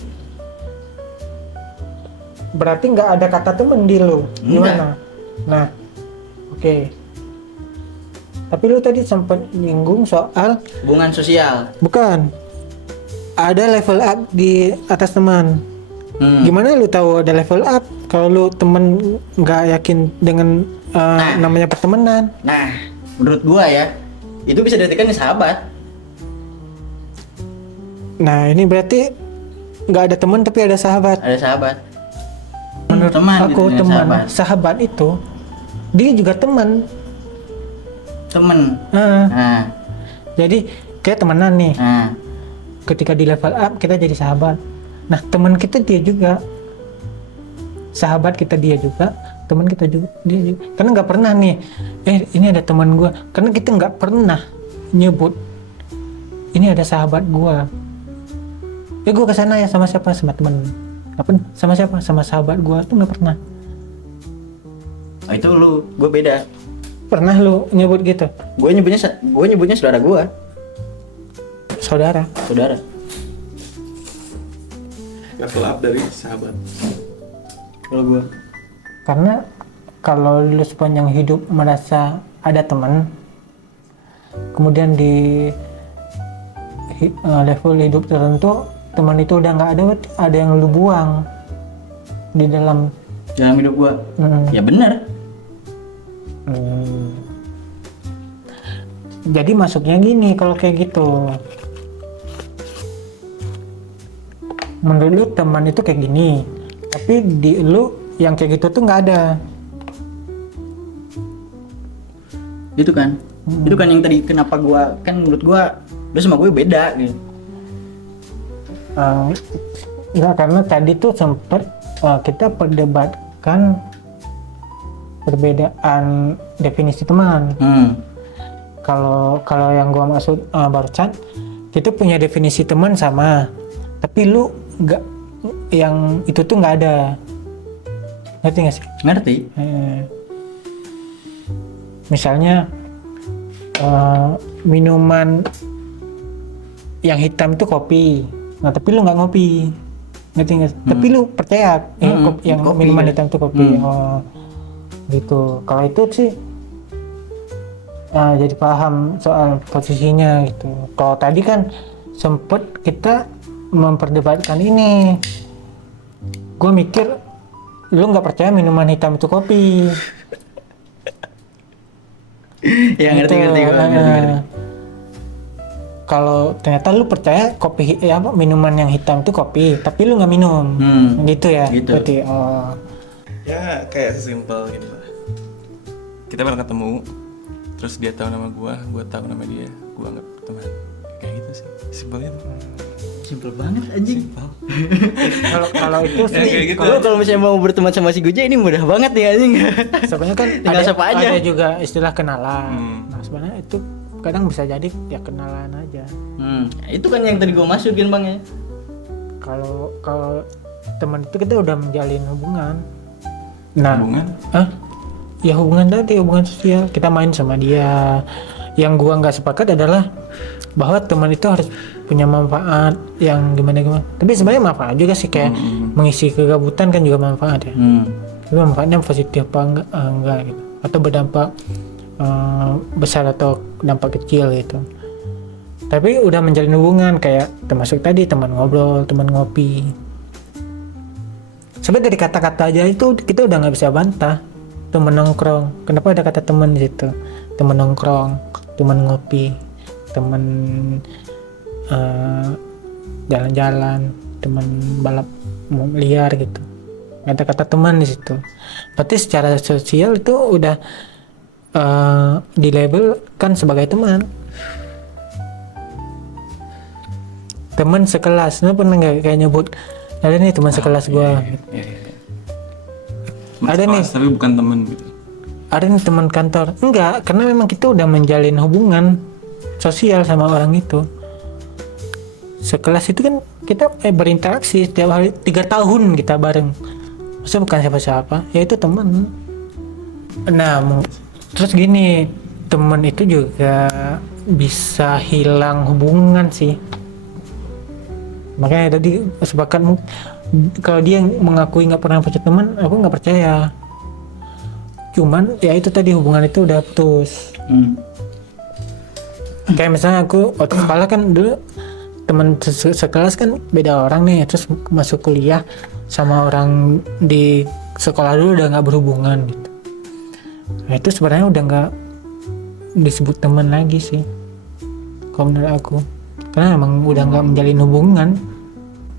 Berarti nggak ada kata temen di lu. Gimana? Nah, oke. Tapi lu tadi sempat nyinggung soal Hubungan sosial. bukan. Ada level up di atas teman. Gimana lu tahu ada level up kalau lu temen nggak yakin dengan namanya pertemanan? Nah, menurut gua ya, itu bisa diartikan sahabat. Nah, ini berarti nggak ada teman tapi ada sahabat. Ada sahabat. Menurut teman aku gitu, dengan teman, sahabat itu dia juga teman. Temen. Nah, Nah, jadi kayak temenan nih. nah. Ketika di level up kita jadi sahabat. Nah, teman kita dia juga, sahabat kita dia juga, teman kita juga dia juga. Karena nggak pernah nih, ini ada teman gua. Karena kita nggak pernah nyebut ini ada sahabat gua. Gua kesana ya sama siapa, sama teman. Kapan sama siapa, sama sahabat gua tuh nggak pernah. Oh, itu gue beda. Pernah lu nyebut gitu? Gue nyebutnya saudara gue. Saudara. Level up dari sahabat. Kalau gue. Karena kalau lu sepanjang hidup merasa ada teman, kemudian di level hidup tertentu teman itu udah nggak ada yang lu buang di dalam hidup gue. Ya benar. Jadi masuknya gini kalau kayak gitu. Menurut lu teman itu kayak gini, tapi di lu yang kayak gitu tuh nggak ada. Itu kan. Itu kan yang tadi kenapa gue kan menurut gue lu sama gue beda gitu. Enggak, karena tadi tuh sempet kita perdebatkan perbedaan definisi teman. Kalau yang gua maksud barusan, kita punya definisi teman sama, tapi lu nggak, yang itu tuh nggak ada. Ngerti nggak sih? Ngerti? Misalnya minuman yang hitam itu kopi, nah tapi lu nggak ngopi, ngerti nggak? Tapi lu percaya yang kopi, minuman ya. hitam itu kopi. Oh, gitu. Kalau itu sih jadi paham soal posisinya gitu. Kalau tadi kan sempet kita memperdebatkan ini, gue mikir lu nggak percaya minuman hitam itu kopi. Ya ngerti. kalau ternyata lu percaya minuman yang hitam itu kopi, tapi lu nggak minum, gitu ya? Gitu. Berarti, oh. Ya kayak sesimpel gitu lah. Kita pernah ketemu, terus dia tahu nama gua tahu nama dia, gua anggap teman. Kayak gitu sih, simpelnya. Simpel banget anjing. Kalau itu Ya, kayak sih, gitu. Kalau misalnya mau berteman sama si Gojek ini mudah banget ya anjing. sebenarnya kan Tinggal sapa aja. ada juga istilah kenalan. Nah sebenarnya itu kadang bisa jadi ya kenalan aja. Itu kan yang tadi gue masukin bang ya. Kalau teman itu kita udah menjalin hubungan. Nah, Hubungan? ya hubungan tadi, hubungan sosial. Kita main sama dia. Yang gua nggak sepakat adalah bahwa teman itu harus punya manfaat yang gimana. Tapi sebenarnya manfaat juga sih, kayak mengisi kegabutan kan juga manfaat ya. Tapi manfaatnya positif apa enggak gitu. Atau berdampak besar atau dampak kecil gitu. Tapi udah menjalin hubungan kayak termasuk tadi teman ngobrol, teman ngopi. Sebenarnya dari kata-kata aja itu kita udah nggak bisa bantah. Teman nongkrong, kenapa ada kata teman di situ? Teman nongkrong, teman ngopi, teman jalan-jalan, teman balap liar gitu. Nggak ada kata teman di situ. Berarti secara sosial itu udah dilabelkan sebagai teman. Teman sekelas, lu pernah nggak kayak nyebut ada nih teman sekelas gua? Ada nih. Tapi bukan teman gitu. Ada nih teman kantor. Enggak, karena memang kita udah menjalin hubungan sosial sama orang itu. Sekelas itu kan kita berinteraksi setiap hari 3 tahun kita bareng. Maksudnya bukan siapa-siapa, ya itu teman. Nah, terus gini, teman itu juga bisa hilang hubungan sih. Makanya tadi sepakat kalau dia mengakui nggak pernah punya teman, aku nggak percaya. Cuman ya itu tadi hubungan itu udah putus. Kayak misalnya aku waktu sekolah kan dulu teman sekelas kan beda orang nih, terus masuk kuliah sama orang di sekolah dulu udah nggak berhubungan gitu. Nah itu sebenarnya udah nggak disebut teman lagi sih, kalau menurut aku, karena emang udah nggak menjalin hubungan.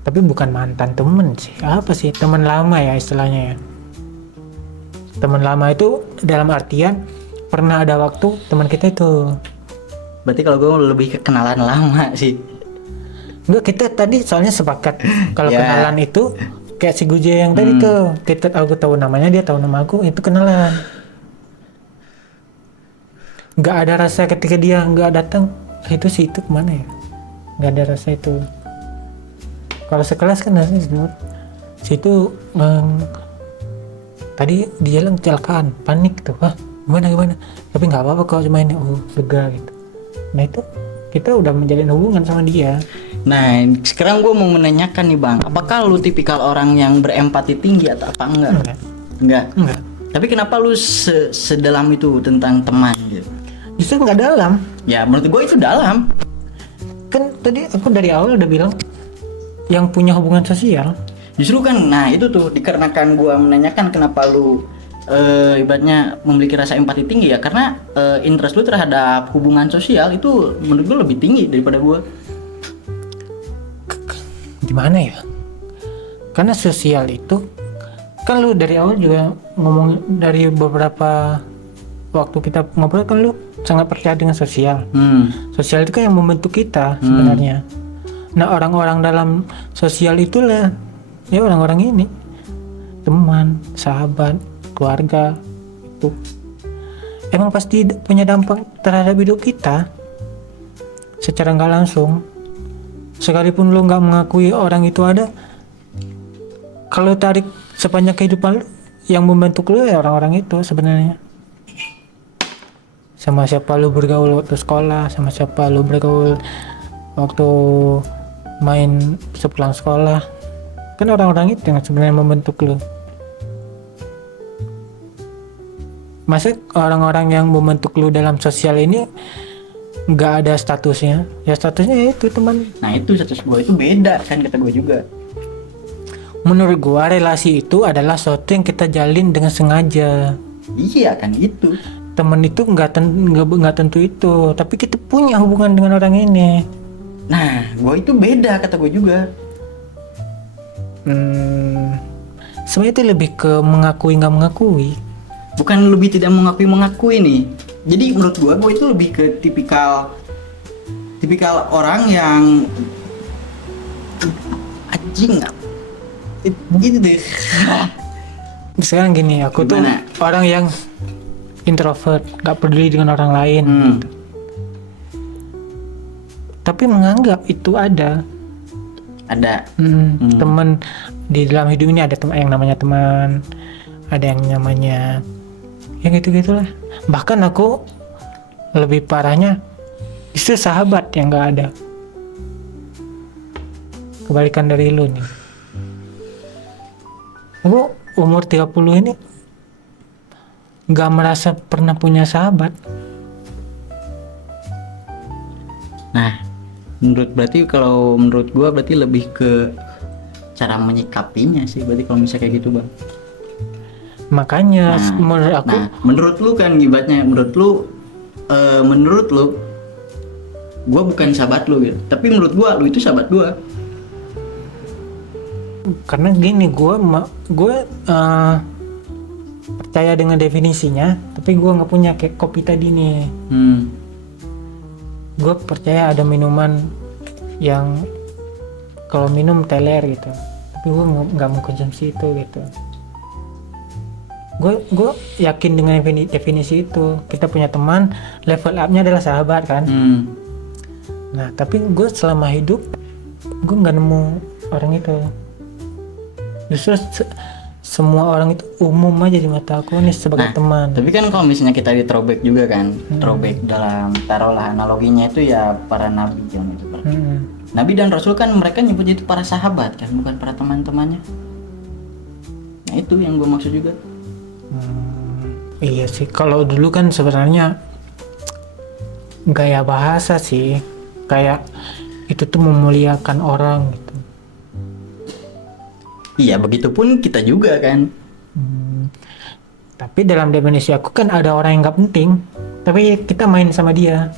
Tapi bukan mantan temen sih, apa sih, teman lama ya istilahnya ya. Teman lama itu dalam artian pernah ada waktu teman kita itu. Berarti kalau gue lebih ke kenalan lama sih. Enggak, kita tadi soalnya sepakat kalau Ya. kenalan itu kayak si Guje yang tadi tuh, aku tahu namanya, dia tahu nama aku, itu kenalan. Nggak ada rasa ketika dia nggak datang, itu sih itu kemana ya? Nggak ada rasa itu. Kalau sekelas kan rasanya situ tadi di jalan kecelakaan, panik tuh, gimana, tapi nggak apa-apa kalau cuma ini, lega gitu. Nah itu kita udah menjalin hubungan sama dia. Nah sekarang gue mau menanyakan nih bang, apakah lu tipikal orang yang berempati tinggi atau apa enggak? Enggak. Tapi kenapa lu sedalam itu tentang teman gitu? Justru nggak dalam. Ya menurut gue itu dalam. Kan tadi aku dari awal udah bilang yang punya hubungan sosial. Justru kan, nah itu tuh dikarenakan gue menanyakan kenapa lu ibaratnya memiliki rasa empati tinggi ya, karena interest lu terhadap hubungan sosial itu menurut gue lebih tinggi daripada gue. Gimana ya? Karena sosial itu kan lu dari awal juga ngomong, dari beberapa waktu kita ngobrol kan lu sangat percaya dengan sosial. Sosial itu kan yang membentuk kita sebenarnya. Nah orang-orang dalam sosial itulah ya orang-orang ini, teman, sahabat, keluarga, itu emang pasti punya dampak terhadap hidup kita secara nggak langsung. Sekalipun lu nggak mengakui orang itu ada, kalau tarik sepanjang kehidupan lu, yang membentuk lu ya orang-orang itu sebenarnya. Sama siapa lu bergaul waktu sekolah, sama siapa lu bergaul waktu main sepulang sekolah, kan orang-orang itu yang sebenarnya membentuk lu. Masa orang-orang yang membentuk lu dalam sosial ini nggak ada statusnya? Ya statusnya itu teman. Nah itu status gue itu beda kan, kata gue juga. Menurut gua relasi itu adalah sesuatu yang kita jalin dengan sengaja. Iya kan gitu. Teman itu nggak tentu itu, tapi kita punya hubungan dengan orang ini. Nah, gue itu beda kata gue juga. Sebenarnya itu lebih ke mengakui nggak mengakui. Bukan lebih tidak mengakui nih. Jadi menurut gue itu lebih ke tipikal orang yang anjing. Itu deh. Sekarang gini, aku Gimana? tuh orang yang introvert, nggak peduli dengan orang lain. Gitu. Tapi menganggap itu ada. Teman di dalam hidup ini ada yang namanya teman, ada yang namanya ya gitu-gitulah. Bahkan aku lebih parahnya itu sahabat yang nggak ada. Kebalikan dari lu nih. Aku umur 30 ini nggak merasa pernah punya sahabat. Nah, kalau menurut gua berarti lebih ke cara menyikapinya sih, berarti kalau misalnya kayak gitu, Bang. Makanya menurut aku, menurut lu kan gibatnya, menurut lu gua bukan sahabat lu gitu. Tapi menurut gua lu itu sahabat gua. karena gini, gue percaya dengan definisinya, tapi gue nggak punya kayak kopi tadi nih. Gue percaya ada minuman yang kalau minum teler gitu, tapi gue nggak mau konsumsi itu gitu. Gue yakin dengan definisi itu. Kita punya teman, level up-nya adalah sahabat kan. Nah tapi gue selama hidup gue nggak nemu orang itu. Justru semua orang itu umum aja di mata aku nih sebagai teman. Tapi kan kalau misalnya kita di throwback juga kan, throwback dalam taruhlah analoginya itu ya para nabi yang itu. Nabi dan Rasul kan mereka nyebut itu para sahabat kan, bukan para teman-temannya. Nah itu yang gue maksud juga. Iya sih, kalau dulu kan sebenarnya gaya bahasa sih, kayak itu tuh memuliakan orang gitu. Iya, begitupun kita juga kan. Tapi dalam definisi aku kan ada orang yang nggak penting, tapi kita main sama dia.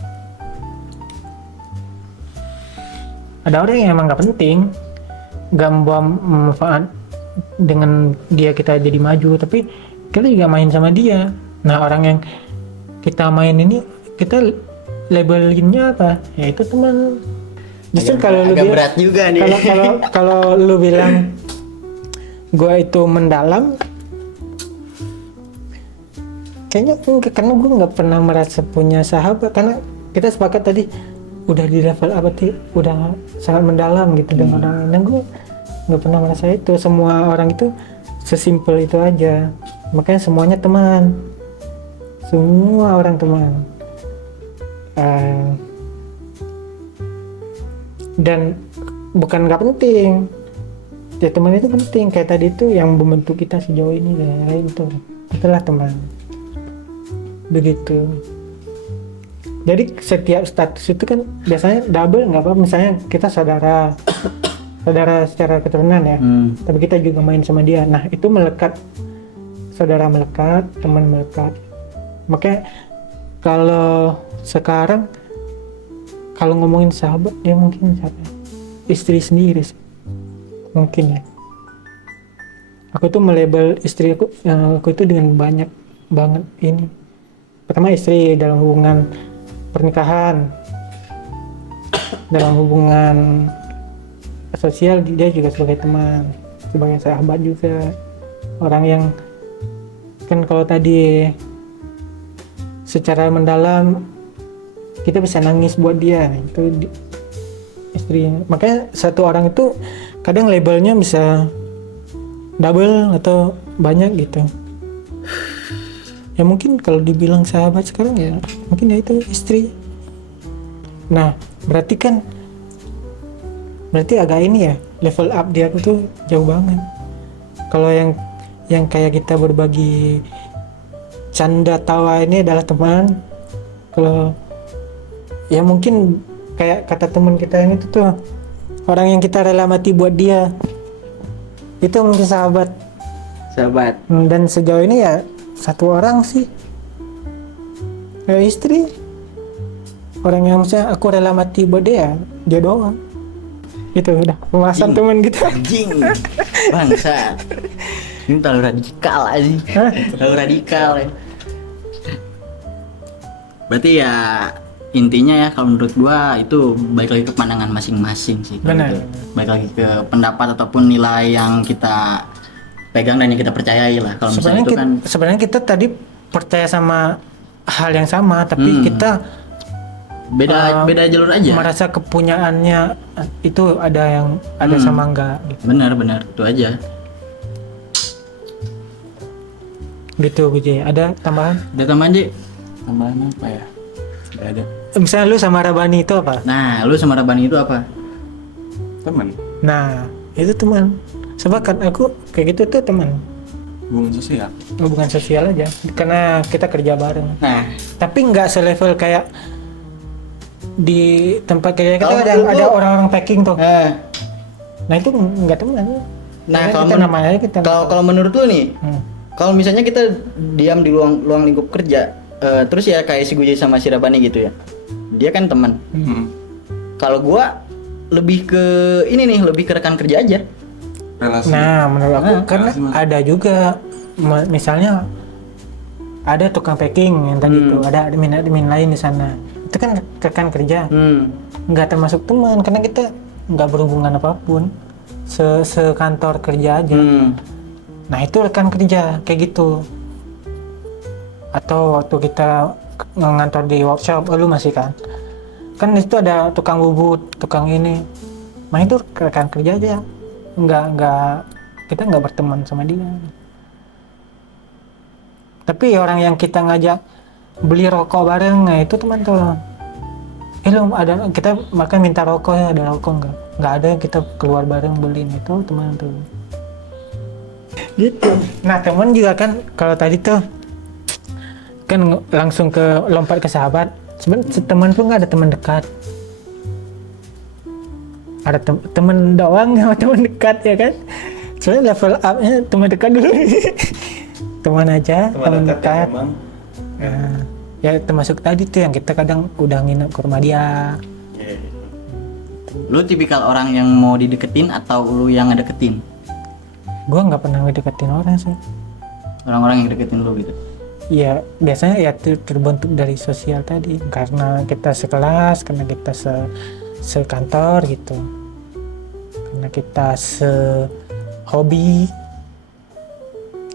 Ada orang yang emang nggak penting, nggak membawa manfaat dengan dia kita jadi maju, tapi kita juga main sama dia. Nah orang yang kita main ini kita labelinnya apa? Ya itu teman. Justru kalau lu agak berat juga nih. Kalau lu bilang gua itu mendalam, kayaknya enggak, karena gue nggak pernah merasa punya sahabat, karena kita sepakat tadi udah di level apa sih, udah sangat mendalam gitu dengan orang lain. Dan gue nggak pernah merasa itu. Semua orang itu sesimpel itu aja, makanya semuanya teman, semua orang teman. Dan bukan nggak penting ya, teman itu penting. Kayak tadi itu yang membentuk kita sejauh ini ya, itulah teman. Begitu. Jadi setiap status itu kan biasanya double, nggak apa-apa. Misalnya kita saudara secara keturunan ya, tapi kita juga main sama dia. Nah itu melekat, saudara melekat, teman melekat. Makanya kalau sekarang kalau ngomongin sahabat ya mungkin siapa? Istri sendiri sih. Mungkin ya. Aku tuh melabel istri aku itu dengan banyak banget ini. Pertama istri dalam hubungan pernikahan, dalam hubungan sosial dia juga sebagai teman, sebagai sahabat juga. Orang yang kan kalau tadi secara mendalam kita bisa nangis buat dia, itu istri. Makanya satu orang itu kadang labelnya bisa double atau banyak gitu. Ya mungkin kalau dibilang sahabat sekarang ya mungkin ya itu istri. Nah berarti agak ini ya, level up dia aku tuh jauh banget. Kalau yang kayak kita berbagi canda tawa ini adalah teman. Kalau ya mungkin kayak kata teman kita ini tuh orang yang kita rela mati buat dia, itu mungkin sahabat. Dan sejauh ini ya satu orang sih, ya istri. Orang yang misalnya aku rela mati buat dia, dia doang. Itu udah pembahasan Anjing. teman kita. Anjing. Bangsa. Ini terlalu radikal aja. Terlalu radikal ya. Berarti ya intinya ya kalau menurut gua itu balik lagi ke pandangan masing-masing sih. Kalau Benar. gitu. Balik lagi ke pendapat ataupun nilai yang kita pegang dan yang kita percayai lah. Kalau misalnya itu kan Sebenarnya kita tadi percaya sama hal yang sama, tapi kita beda jalur aja. merasa kepunyaannya itu ada yang ada sama enggak gitu. Benar itu aja. Gitu Bujay. Ada tambahan? Ada tambahan, Ji? Tambahan apa ya? Nggak ada. Misalnya lu sama Rabani itu apa? Nah, lu sama Rabani itu apa? Teman, Nah, itu teman. Sepakat aku kayak gitu tuh teman. hubungan sosial. Hubungan sosial aja. Karena kita kerja bareng. Nah, Tapi nggak selevel kayak di tempat kerja kita Kalau ada menurut lu- orang-orang packing tuh. eh, Nah itu nggak teman. Nah, Karena kalau kita men- namanya kita. kalau menurut lu nih, Hmm. kalau misalnya kita diam di luang lingkup kerja, terus ya kayak si Gujay sama si Rabani gitu ya, dia kan teman. Kalau gua lebih ke ini nih, lebih ke rekan kerja aja. Relasi. Nah menurut aku karena relasi mana? ada juga misalnya ada tukang packing yang tadi itu, ada admin lain di sana. Itu kan rekan kerja, nggak termasuk teman karena kita nggak berhubungan apapun, sekantor kerja aja. Nah itu rekan kerja kayak gitu. Atau waktu kita ngantor di workshop, lu masih kan di situ ada tukang bubut, tukang ini. Nah itu rekan kerja aja, nggak kita nggak berteman sama dia. Tapi orang yang kita ngajak beli rokok bareng, nah itu teman tuh. Lu ada kita makan minta rokok ya, ada rokok nggak ada, kita keluar bareng beliin, itu teman tuh. Gitu. Nah teman juga kan kalau tadi tuh kan langsung ke lompat ke sahabat. Sebenarnya teman pun nggak ada teman dekat. Ada teman doang sama teman dekat ya kan. Soalnya level up-nya teman dekat dulu. Teman aja, teman dekat. Nah, ya termasuk tadi tuh yang kita kadang udah nginep ke rumah dia. Lu tipikal orang yang mau dideketin atau lu yang ngedeketin? Gua nggak pernah ngedeketin orang sih. Orang-orang yang deketin lu gitu. Ya biasanya ya terbentuk dari sosial tadi, karena kita sekelas, karena kita sekantor gitu, karena kita sehobi,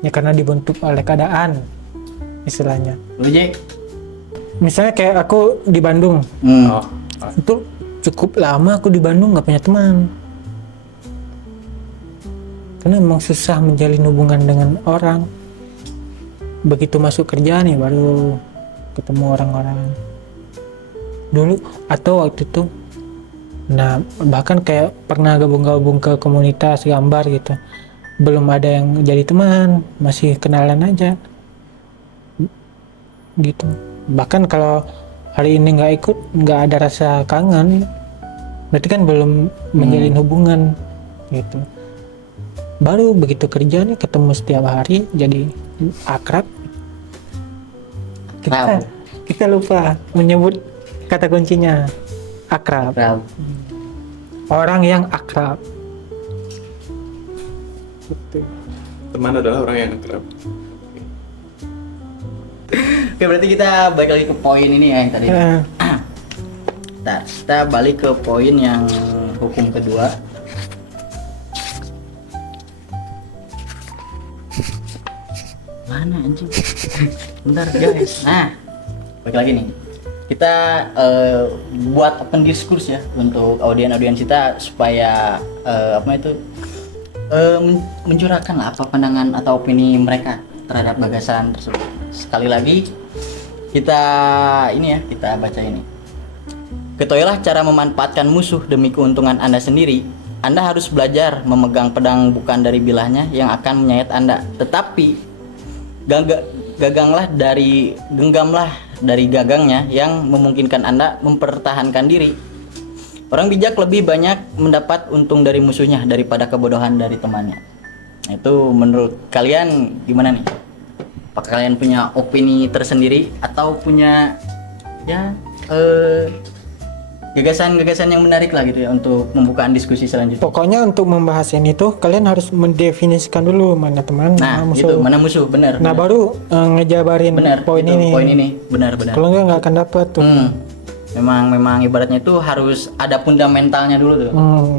ya karena dibentuk oleh keadaan istilahnya. Lu, Jay? Misalnya kayak aku di Bandung, Oh, itu cukup lama aku di Bandung nggak punya teman, karena emang susah menjalin hubungan dengan orang. Begitu masuk kerja nih baru ketemu orang-orang dulu atau waktu itu. Nah bahkan kayak pernah gabung ke komunitas gambar gitu, belum ada yang jadi teman, masih kenalan aja gitu. Bahkan kalau hari ini nggak ikut, nggak ada rasa kangen, berarti kan belum menjalin hubungan gitu. Baru begitu kerja nih ketemu setiap hari jadi akrab. Kita lupa menyebut kata kuncinya, akrab. Orang yang akrab. Gitu. teman adalah orang yang akrab. Oke, berarti kita balik lagi ke poin ini ya yang tadi. Nah, kita balik ke poin yang hukum kedua. Mana anjing? Bentar guys. Nah, balik lagi nih. Kita buat open discourse ya untuk audiens kita supaya mencurahkan lah apa pandangan atau opini mereka terhadap gagasan tersebut. Sekali lagi kita baca ini. Ketahuilah cara memanfaatkan musuh demi keuntungan Anda sendiri. Anda harus belajar memegang pedang bukan dari bilahnya yang akan menyayat Anda, tetapi genggamlah dari gagangnya yang memungkinkan Anda mempertahankan diri. Orang bijak lebih banyak mendapat untung dari musuhnya daripada kebodohan dari temannya. Nah, itu menurut kalian gimana nih? Apakah kalian punya opini tersendiri atau punya gagasan-gagasan yang menarik lah gitu ya untuk pembukaan diskusi selanjutnya. Pokoknya untuk membahas yang itu kalian harus mendefinisikan dulu mana teman, Nah, mana gitu, musuh. mana musuh, benar. Nah, benar. baru ngejabarin Benar, poin itu, ini. Poin ini, benar-benar. Kalau nggak akan dapat tuh. Memang ibaratnya itu harus ada fundamentalnya dulu tuh.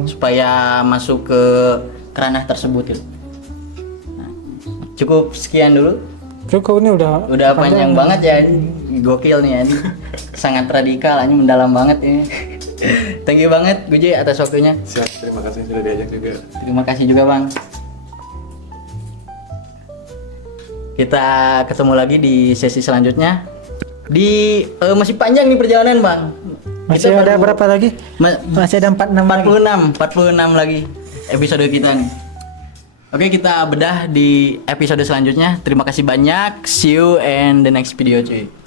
Supaya masuk ke ranah tersebut gitu. Nah, cukup sekian dulu. Cukup ini udah Panjang banget ya, ini. Gokil nih ya, ini. Sangat radikal, ini mendalam banget ini. Thank you banget Guje atas waktunya. Siap, terima kasih sudah diajak juga. Terima kasih juga Bang. Kita ketemu lagi di sesi selanjutnya. Masih panjang nih perjalanan Bang. Masih Kita ada baru- berapa lagi? Masih ada 46 lagi episode kita nih. Oke, kita bedah di episode selanjutnya. Terima kasih banyak. See you in the next video cuy.